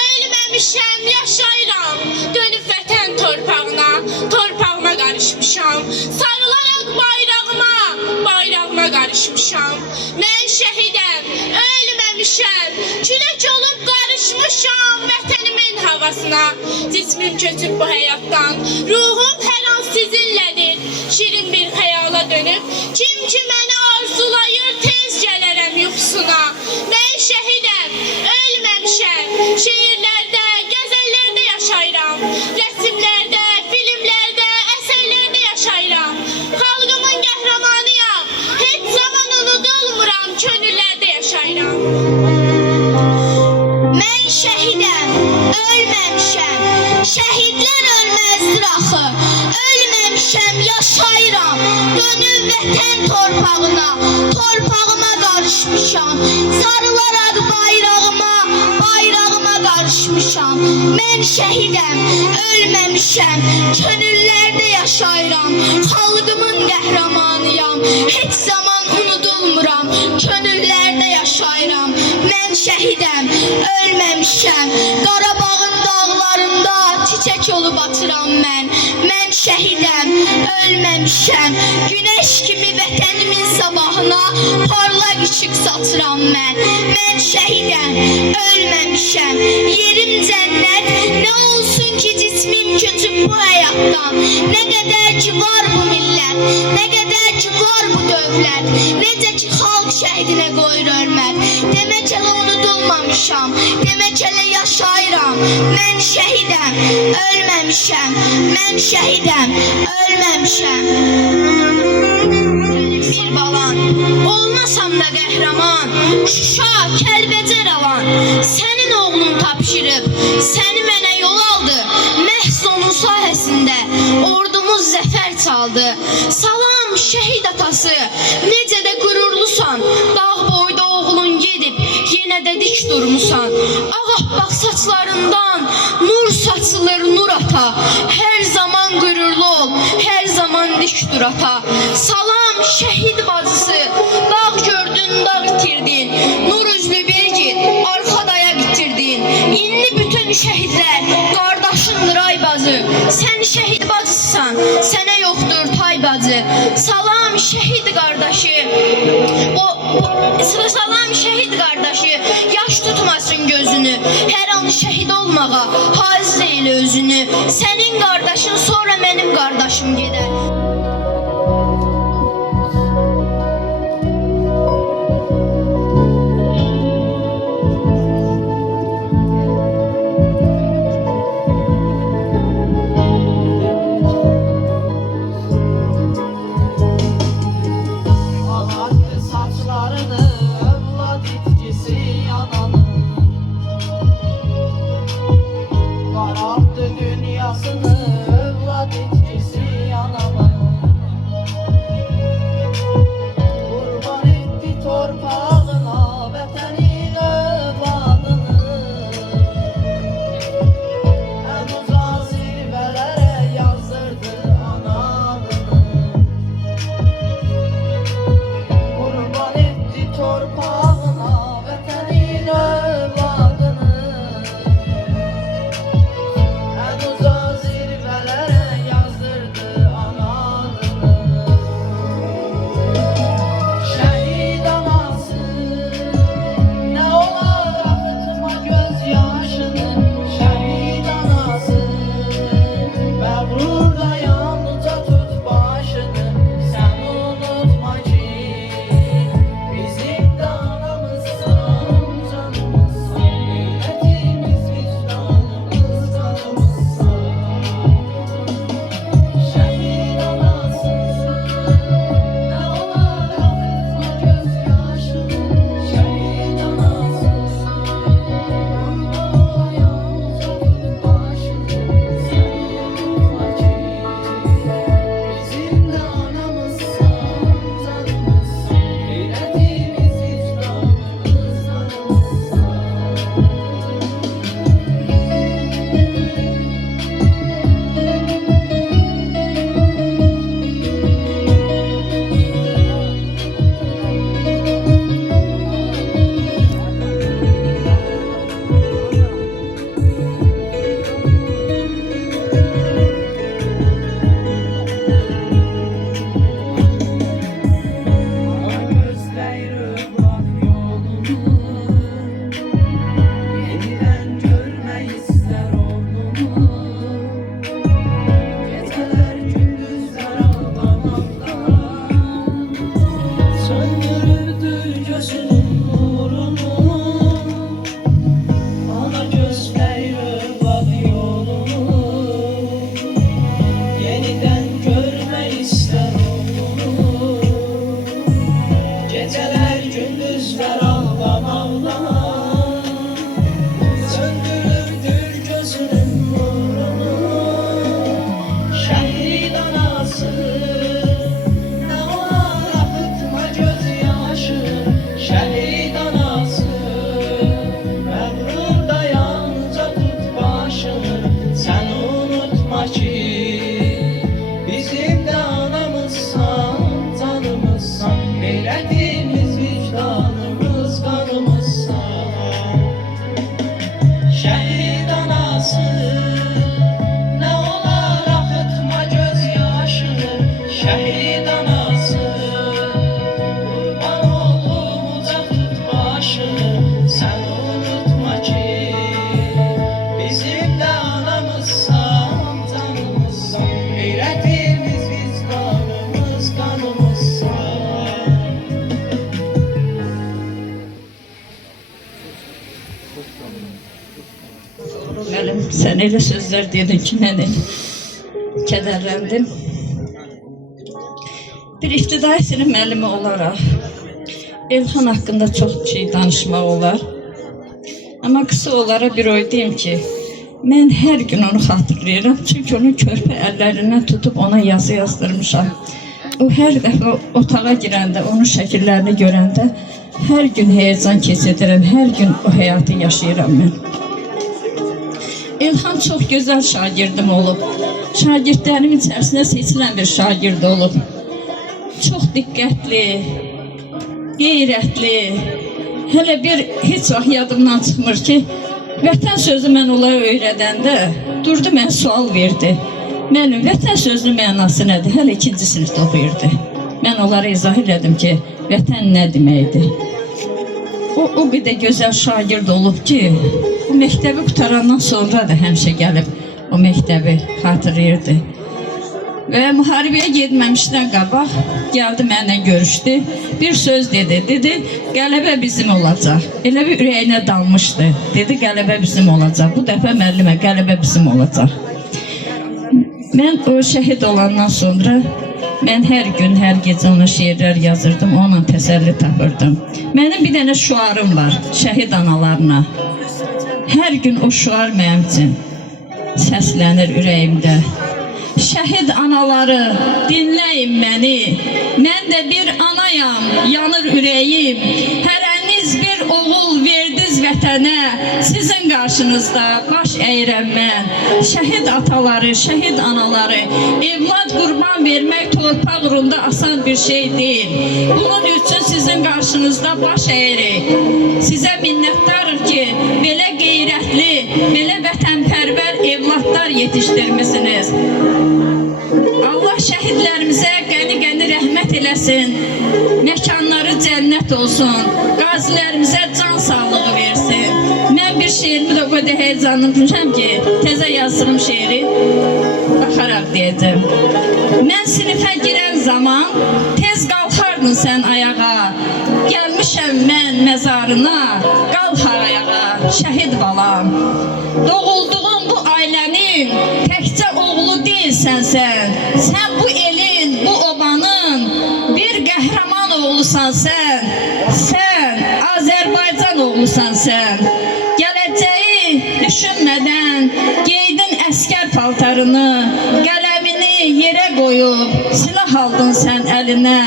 Ölməmişəm, yaşayıram. Dönüb vətən torpağına, torpağıma qarışmışam. Sarılaraq bayrağıma qarışmışam. Mən şəhidəm, ölməmişəm. Külək olub qarışmışam vətənimin havasına. Cismim köçüb bu həyatdan, ruhum hər an sizinlədir. Şirin bir xəyala dönüb, kim ki məni arzulayır, tez gələrəm yuxusuna. Mən şəhidəm, ölməmişəm. Şeirlərdə, qəzəllərdə yaşayıram. Rəsmlərdə, filmlərdə, əsərlərdə yaşayıram. Xalqımın qəhrəmanıyam. Heç zaman unudulmuram, könüllərdə yaşayıram. Mən şəhidəm, ölməmişəm. Şəhidlər ölməzdir axı. Ölməmişəm, yaşayıram. Dönüb vətən torpağına, torpağıma qarışmışam. Sarılaraq bayrağıma qarışmışam. Mən şəhidəm, ölməmişəm. Könüllərdə yaşayıram. Xalqımın qəhrəmanıyam. Heç zaman unudulmuram. Könüllərdə yaşayıram. Mən şəhidəm, ölməmişəm. Qarabağın dağlarında çiçək olub atıram mən. Mən şəhidəm, ölməmişəm. Günəş kimi vətənimin sabahına parlaq işıq saçıram mən. Mən şəhidəm, ölməmişəm. Yerim cənnət, nə olsun ki cismim köçüb bu həyatdan. Nə qədər ki var bu millət, nə qədər ki var bu dövlət, necə ki xalq şəhidinə qoyur hörmət. Demək elə unudulmamışam, demək elə yaşayıram. Mən şəhidəm, ölməmişəm. Mən şəhidəm, ölməmişəm. Bir balan, olmasam da qəhrəman, Şuşa, Kəlbəcər alan, sənin oğlun tapşırıb, səni mənə yol aldı. Məhz onun sayəsində ordumuz zəfər çaldı. Salam şəhid atası, necə də qürurlusan, dağ boyda oğlun gedib, yenə də dik durmusan. Ağappaq saçlarından nur saçılır nur ata, hər zaman qürurlu ol, hər zaman dik dur ata. Salam şəhid bacısı, dağ gördün, dağ itirdin, nur üzlü bir git, arxa dayaq itirdin. İndi bütün şəhidlər qardaşındır ay bacı, sən şəhid bacısan, sənə Salam şəhid qardaşı. Salam şəhid qardaşı. Yaş tutmasın gözünü. Hər an şəhid olmağa hazır elə özünü. Sənin qardaşın sonra mənim qardaşım gedər. Sen öyle sözler dedin ki ben kederlendim. Bir iftidai sinif müəllimi olaraq Elxan haqqında çox şey danışmaq olar. Amma qısa olaraq bir oy deyim ki, mən hər gün onu xatırlayıram. Çünki onun körpə əllərindən tutub ona yazı yazdırmışam. O hər dəfə otağa girəndə, onun şəkillərini görəndə hər gün heyecan keçirirəm, hər gün o həyatı yaşayıram mən. Elxan çox gözəl şagirdim olub. Şagirdlərimin içərisində seçilən bir şagird olub. Çox diqqətli, qeyrətli. Hələ bir heç vaxt yadımdan çıxmır ki, vətən sözü mən onlara öyrədəndə durdu, mən sual verdi. Mənim vətən sözünün mənası nədir? Hələ 2-ci sinifdə oxuyurdu. mən onlara izah elədim ki, vətən nə deməkdir. O qədər gözəl şagird olub ki, bu məktəbi qutarandan sonra da həmişə gəlib o məktəbi xatırlayırdı. Və müharibəyə getməmişdən qabaq gəldi mənlə görüşdü. Bir söz dedi, qələbə bizim olacaq. Elə bir ürəyinə dalmışdı. Dedi, qələbə bizim olacaq. Bu dəfə müəllimə qələbə bizim olacaq. Mən o şəhid olandan sonra mən hər gün, hər gecə ona şeirlər yazırdım, onunla təsəlli tapırdım. Mənim bir dənə şuarım var şəhid analarına. Hər gün o şuar mənim üçün səslənir ürəyimdə. Şəhid anaları, dinləyin məni. Mən də bir anayam, yanır ürəyim. Hərəniz bir oğul verdiniz vətənə. Sizin qarşınızda baş əyirəm mən. Şəhid ataları, şəhid anaları, evlad qurban vermək torpaq uğrunda asan bir şey deyil. Bunun üçün sizin qarşınızda baş əyirik. Sizə minnətdarıq ki, belə qeyrətli, belə vətənpərvər evladlar yetişdirmisiniz. Allah şəhidlərimizə qəni-qəni rəhmət eləsin, məkanları cənnət olsun, qazilərimizə can sağlığı versin. Mən bir şeirimi də o qədər heyecanlanmışam ki, təzə yazdığım şeiri baxaraq deyəcəm. Mən sinifə girən zaman tez qalxardın sən ayağa, gəlmişəm mən məzarına, qalx ayağa, şəhid balam. Doğulduğun bu ailənin təkcə oğlu deyilsən sən. Sən bu elin, bu obanın bir qəhrəman oğlusan sən. Sən Azərbaycan oğlusan sən. Gələcəyi düşünmədən geydin əskər paltarını, qələmini yerə qoyub silah aldın sən əlinə.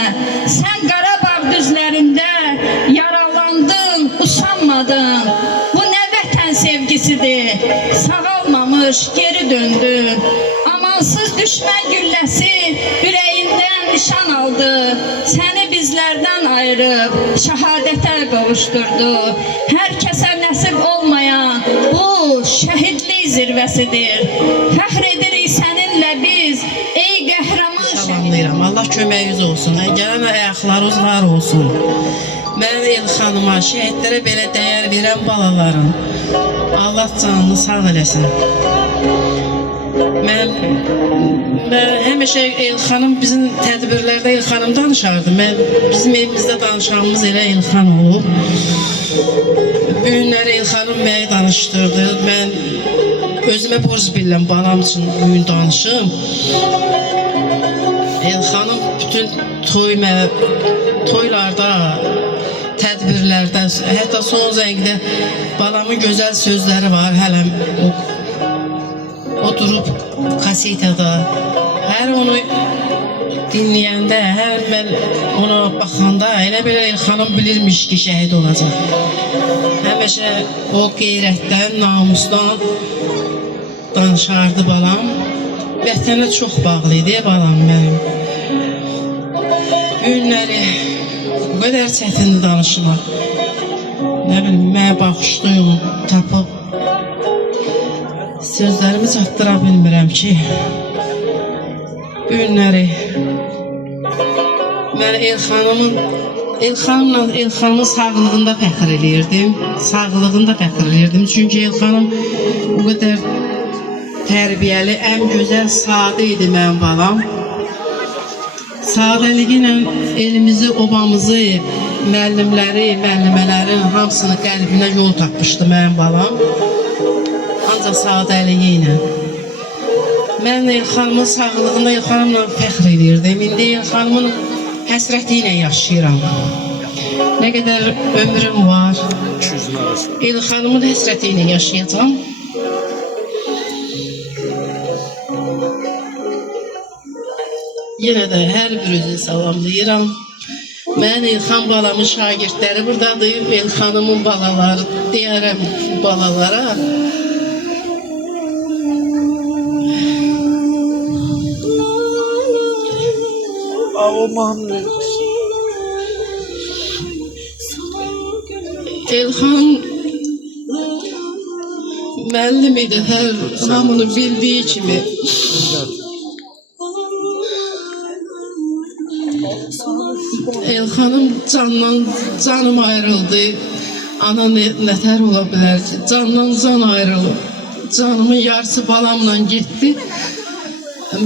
Sən Qarabağ düzlərində yaralandın, usanmadın. Bu nə vətən sevgisidir, sağalmamış geri döndün. Amansız düşmən gülləsi ürəyindən nişan aldı. Səni bizlərdən ayırıb şəhadətə qovuşturdu. Hər kəsə nəsib olmayan bu şəhidlik zirvəsidir. Fəxr edirik səninlə biz, ey qəhrəman şəhid. Allah köməyiniz olsun, gələn ayaqlarınız var olsun. Mən Elxanıma, şəhidlərə belə dəyər verən balalarım, Allah canını sağ eləsin. Mən həmişə Elxanım bizim tədbirlərdə Elxanım danışardı. Bizim evimizdə danışanımız elə Elxan olub. Bu günləri Elxanım məni danışdırdı. Mən özümə borc bilirəm, balam üçün bugün danışım. Elxanım bütün toylarda, tədbirlərdə, hətta son zəngdə balamın gözəl sözləri var. Hələ oturub kasetada, hər onu dinləyəndə, hər mən ona baxanda elə belə Elxanım bilirmiş ki, şəhid olacaq. Həmişə o qeyrətdən, namusdan danışardı balam. Vətənə çox bağlıydı balam mənim. Günləri o qədər çətindir danışmaq. Nə bilim, mənə baxışdığım tapıb sözlərimi çatdıra bilmirəm ki, günləri mən Elxanımın sağlığında fəxr eləyirdim. Sağlığında fəxr eləyirdim. Çünki Elxanım o qədər tərbiyəli, ən gözəl, sadə idi mənim balam. Sadəliyi ilə elimizi, obamızı, müəllimləri, müəllimələrin hamısını qəlbinə yol tapmışdı mənim balam. Ancaq sadəliyi ilə. Mən Elxanımın sağlığında Elxanımla fəxr edirdim. İndi Elxanımın həsrəti ilə yaşayıram. Nə qədər ömrüm var, Elxanımın həsrəti ilə yaşayacağam. Yenə də hər birinizə salamlayıram. Mən Elxan balamın şagirdləri buradadır. Elxanımın balaları deyərəm balalara. Elxan müəllim idi, hər hamının bildiyi kimi. candan canım ayrıldı. Ana nətər ola bilər ki, candan can ayrılıb. Canımın yarısı balamla getdi.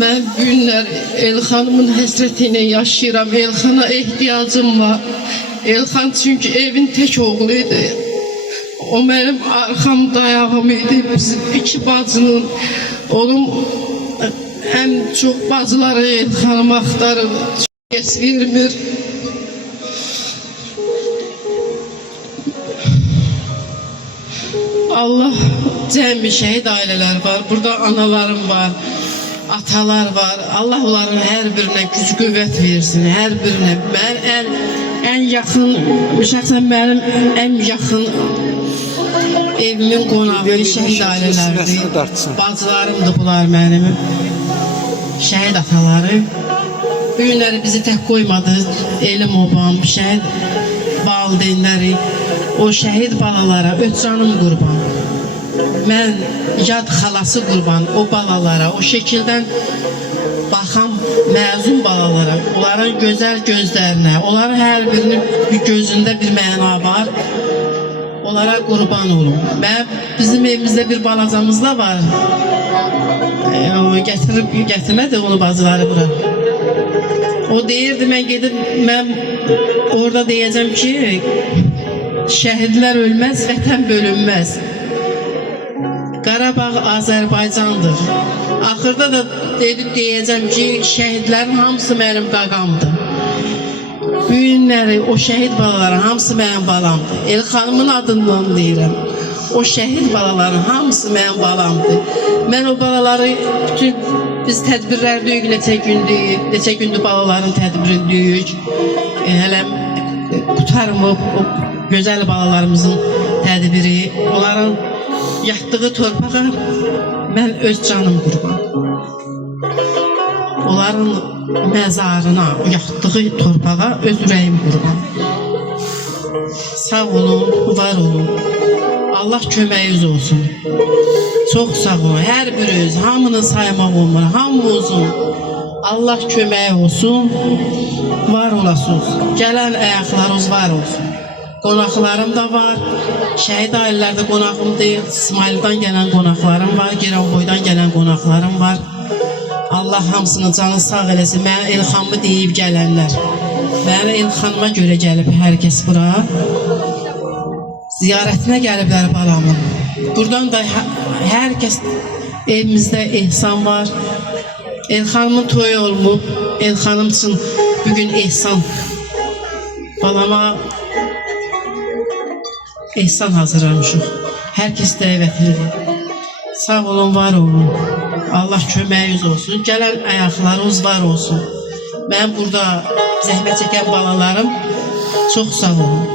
Mən bu günlər Elxanımın həsrəti ilə yaşayıram. Elxana ehtiyacım var. Elxan çünki evin tək oğlu idi. O mənim arxam dayağım idi. Bizim iki bacının, onun ən çox bacıları Elxanımı axtarır. Heç vermir. Allah cəmi şəhid ailələr var. Burada analarım var, atalar var. Allah onların hər birinə güc qüvvət versin. Hər birinə. Mən ən yaxın, şəxsən mənim ən yaxın evimin qonağı şəhid ailələrdir. Bacılarımdır bunlar mənim. Şəhid ataları. Bu günləri bizi tək qoymadı. Elim obam, şəhid valideynləri. O şəhid balalara öz canım qurban. Mən yad xalası qurban o balalara, o şəkildən baxan məzun balalara, onların gözəl gözlərinə, onların hər birinin gözündə bir məna var. Onlara qurban olun. Bizim evimizdə bir balacamız da var. Gətirmədi onu bacıları bura. O deyirdi, mən gedib, mən orada deyəcəm ki, şəhidlər ölməz, vətən bölünməz. Qarabağ Azərbaycandır. Axırda da deyəcəm ki, şəhidlərin hamısı mənim qaqamdır. Bu günləri o şəhid balaların hamısı mənim balamdır. Elxanımın adından deyirəm. O şəhid balaların hamısı mənim balamdır. Mən o balaları bütün biz tədbirlərdəyik, neçə gündür balaların tədbirindəyik. Hələ qutarmıb o gözəl balalarımızın tədbiri, onların yatdığı torpağa mən öz canım qurban. Onların məzarına, yatdığı torpağa öz ürəyim qurban. Sağ olun, var olun. Allah köməyiniz olsun. Çox sağ olun, hər biriniz, hamını saymaq olmur, hamımızın. Allah köməyi olsun, var olasınız. Gələn ayaqlarınız var olsun. Qonaqlarım da var. Şəhid ailələrdə qonağım deyil. İsmaildən gələn qonaqlarım var. Geranboydan gələn qonaqlarım var. Allah hamısının canı sağ eləsin. Mənə Elxanımı deyib gələnlər. Mənə Elxanıma görə gəlib hər kəs bura. Ziyarətinə gəliblər balamın. Buradan da hər kəs evimizdə ehsan var. Elxanımın toyu olmub. Elxanım üçün bugün ehsan. Balama ehsan hazırlamışıq. Hər kəs dəvətlidir. Sağ olun, var olun. Allah köməyiniz olsun. Gələn ayaqlarınız var olsun. Mən burada zəhmət çəkən balalarım çox sağ olun.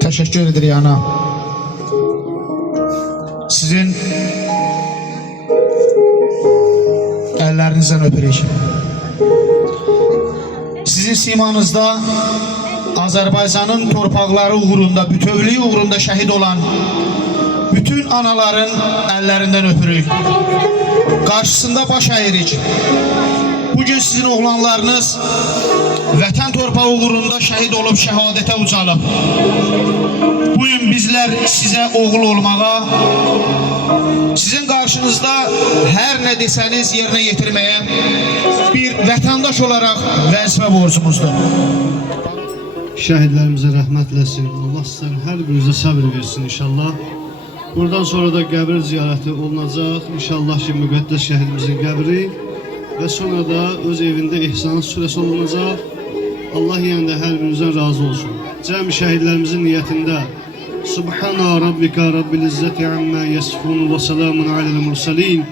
Teşekkür ederim ana. Sizin ellerinizden öpürük. Sizin simanızda Azerbaycan'ın torpaqları uğrunda, bütövlüğü uğrunda şəhid olan bütün anaların ellerinden öpürük. Karşısında baş əyirik. Bugün sizin oğlanlarınız vətən torpağı uğrunda şəhid olub şəhadətə ucalıb. Bugün bizler size oğul olmağa, sizin karşınızda her ne deseniz yerine getirmeye bir vətəndaş olarak vəzifə borcumuzdur. Şəhidlərimizə rəhmət eləsin. Allah sizdən hər birinizə səbr versin inşallah. Buradan sonra da qəbir ziyarəti olunacaq. İnşallah ki, müqəddəs şəhidimizin qəbri və sonra da öz evində ehsanı surəsi olunacaq. Allah yəni də hər birinizdən razı olsun. Cəmi şəhidlərimizin niyyətində Subhana rabbika rabbil izzati amma yasifun və salamun aləl mursalin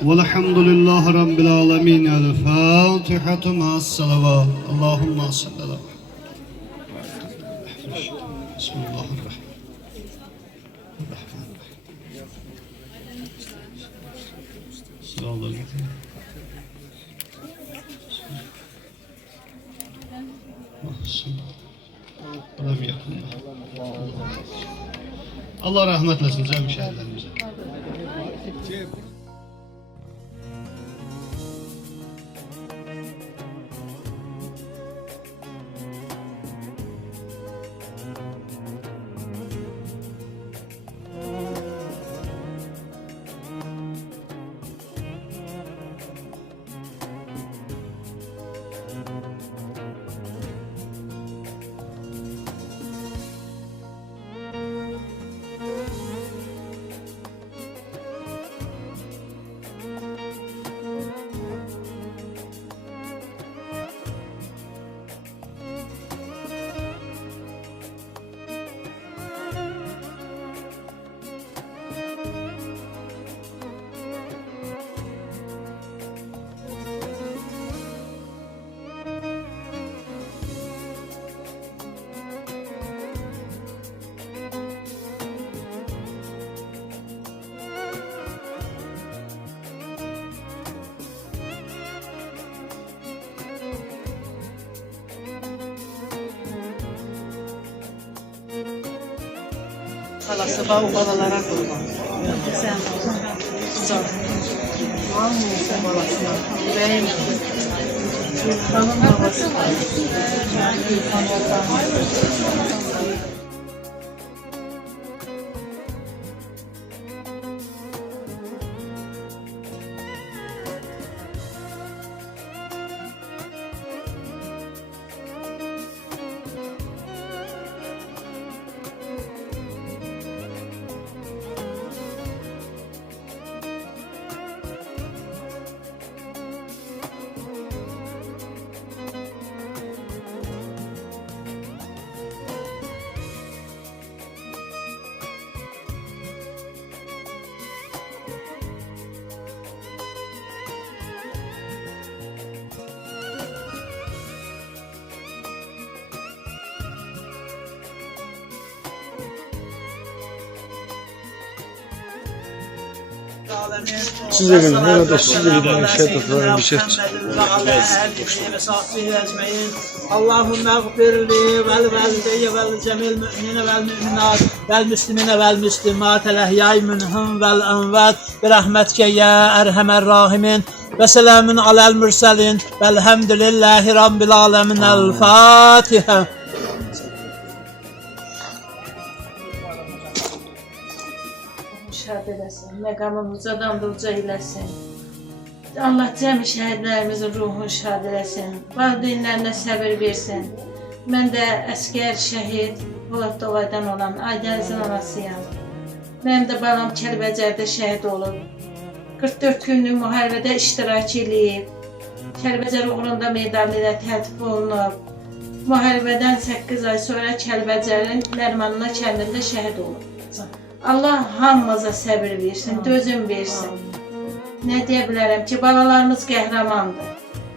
və elhamdülillahi rabbil alamin. El-Fatihatu ma'as-salavat. Allahumma salli ala Bismillahirrahmanirrahim. Sağ olun. adam yaxında. Allah rəhmət eləsin cəmi şəhidlərimizə. Halası var, o babalara kurban. Sen can. Var mı sen balasına? Yüreğim. Hanım babası. Siz de bilin, burada siz de bilin, şehitlerin bir şey. Allahümme gfirli vel velideyye vel cemil mü'minine vel mü'minat vel müslimine vel müslimat el ehyai minhum vel envat bi rahmetke ya erhamer rahimin ve selamun alel mürselin velhamdülillahi rabbil alemin. El Fatiha. Şad eləsin, məqamın ucadan da uca eləsin. Allah cəmi şəhidlərimizin ruhunu şad eləsin, valideynlərinə səbir versin. Mən də əskər şəhid Polad Dolaydan olan Aydənizin anasıyam. Mənim də balam Kəlbəcərdə şəhid olub. 44 günlük müharibədə iştirak edib. Kəlbəcər uğrunda medallı ilə təltif olunub. Müharibədən 8 ay sonra Kəlbəcərin Lərmanına kəndində şəhid olub. Allah hamımıza səbir versin, dözüm versin. Nə deyə bilərəm ki, balalarımız qəhrəmandır.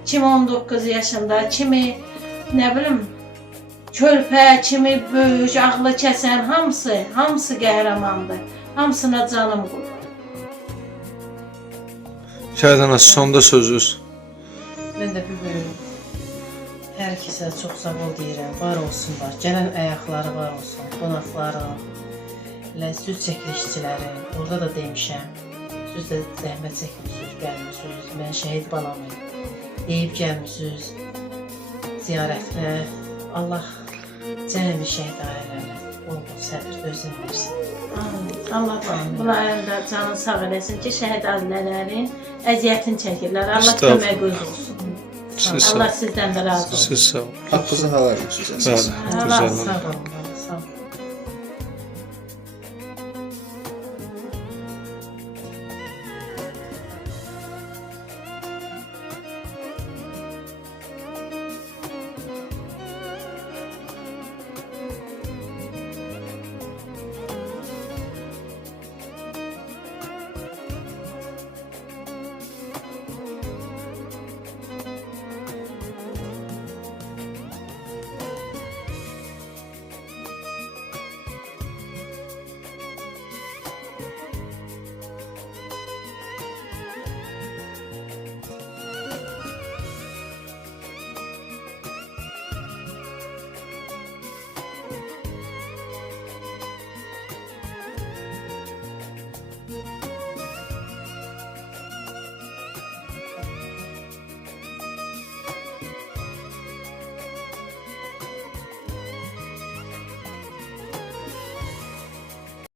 Kimi 19 yaşında, kimi, nə bilim, körpə, kimi böyük, ağlı kəsən, hamısı qəhrəmandır. Hamısına canım qurban. Şəhid anası, sonda sözünüz. Mən də bir böyük. Hər kəsə çox sağ ol deyirəm, var olsunlar. Gələn ayaqları var olsun, qonaqları. Söz çəkilişçiləri, orada da demişəm, siz də zəhmət çəkmişsiniz, gəlmişsiniz, mən şəhid balamı deyib gəlmişsiniz ziyarətlə. Allah cəmi şəhid ailələrə bol-bol səbir, dözüm versin. Allah bunların da canı sağ eləsin ki, şəhid ailələrin əziyyətini çəkirlər. Allah kömək olsun. Allah sizdən də razı olsun. Siz sağ olun. Haqqınızı helal etsin. Allah sağ olun.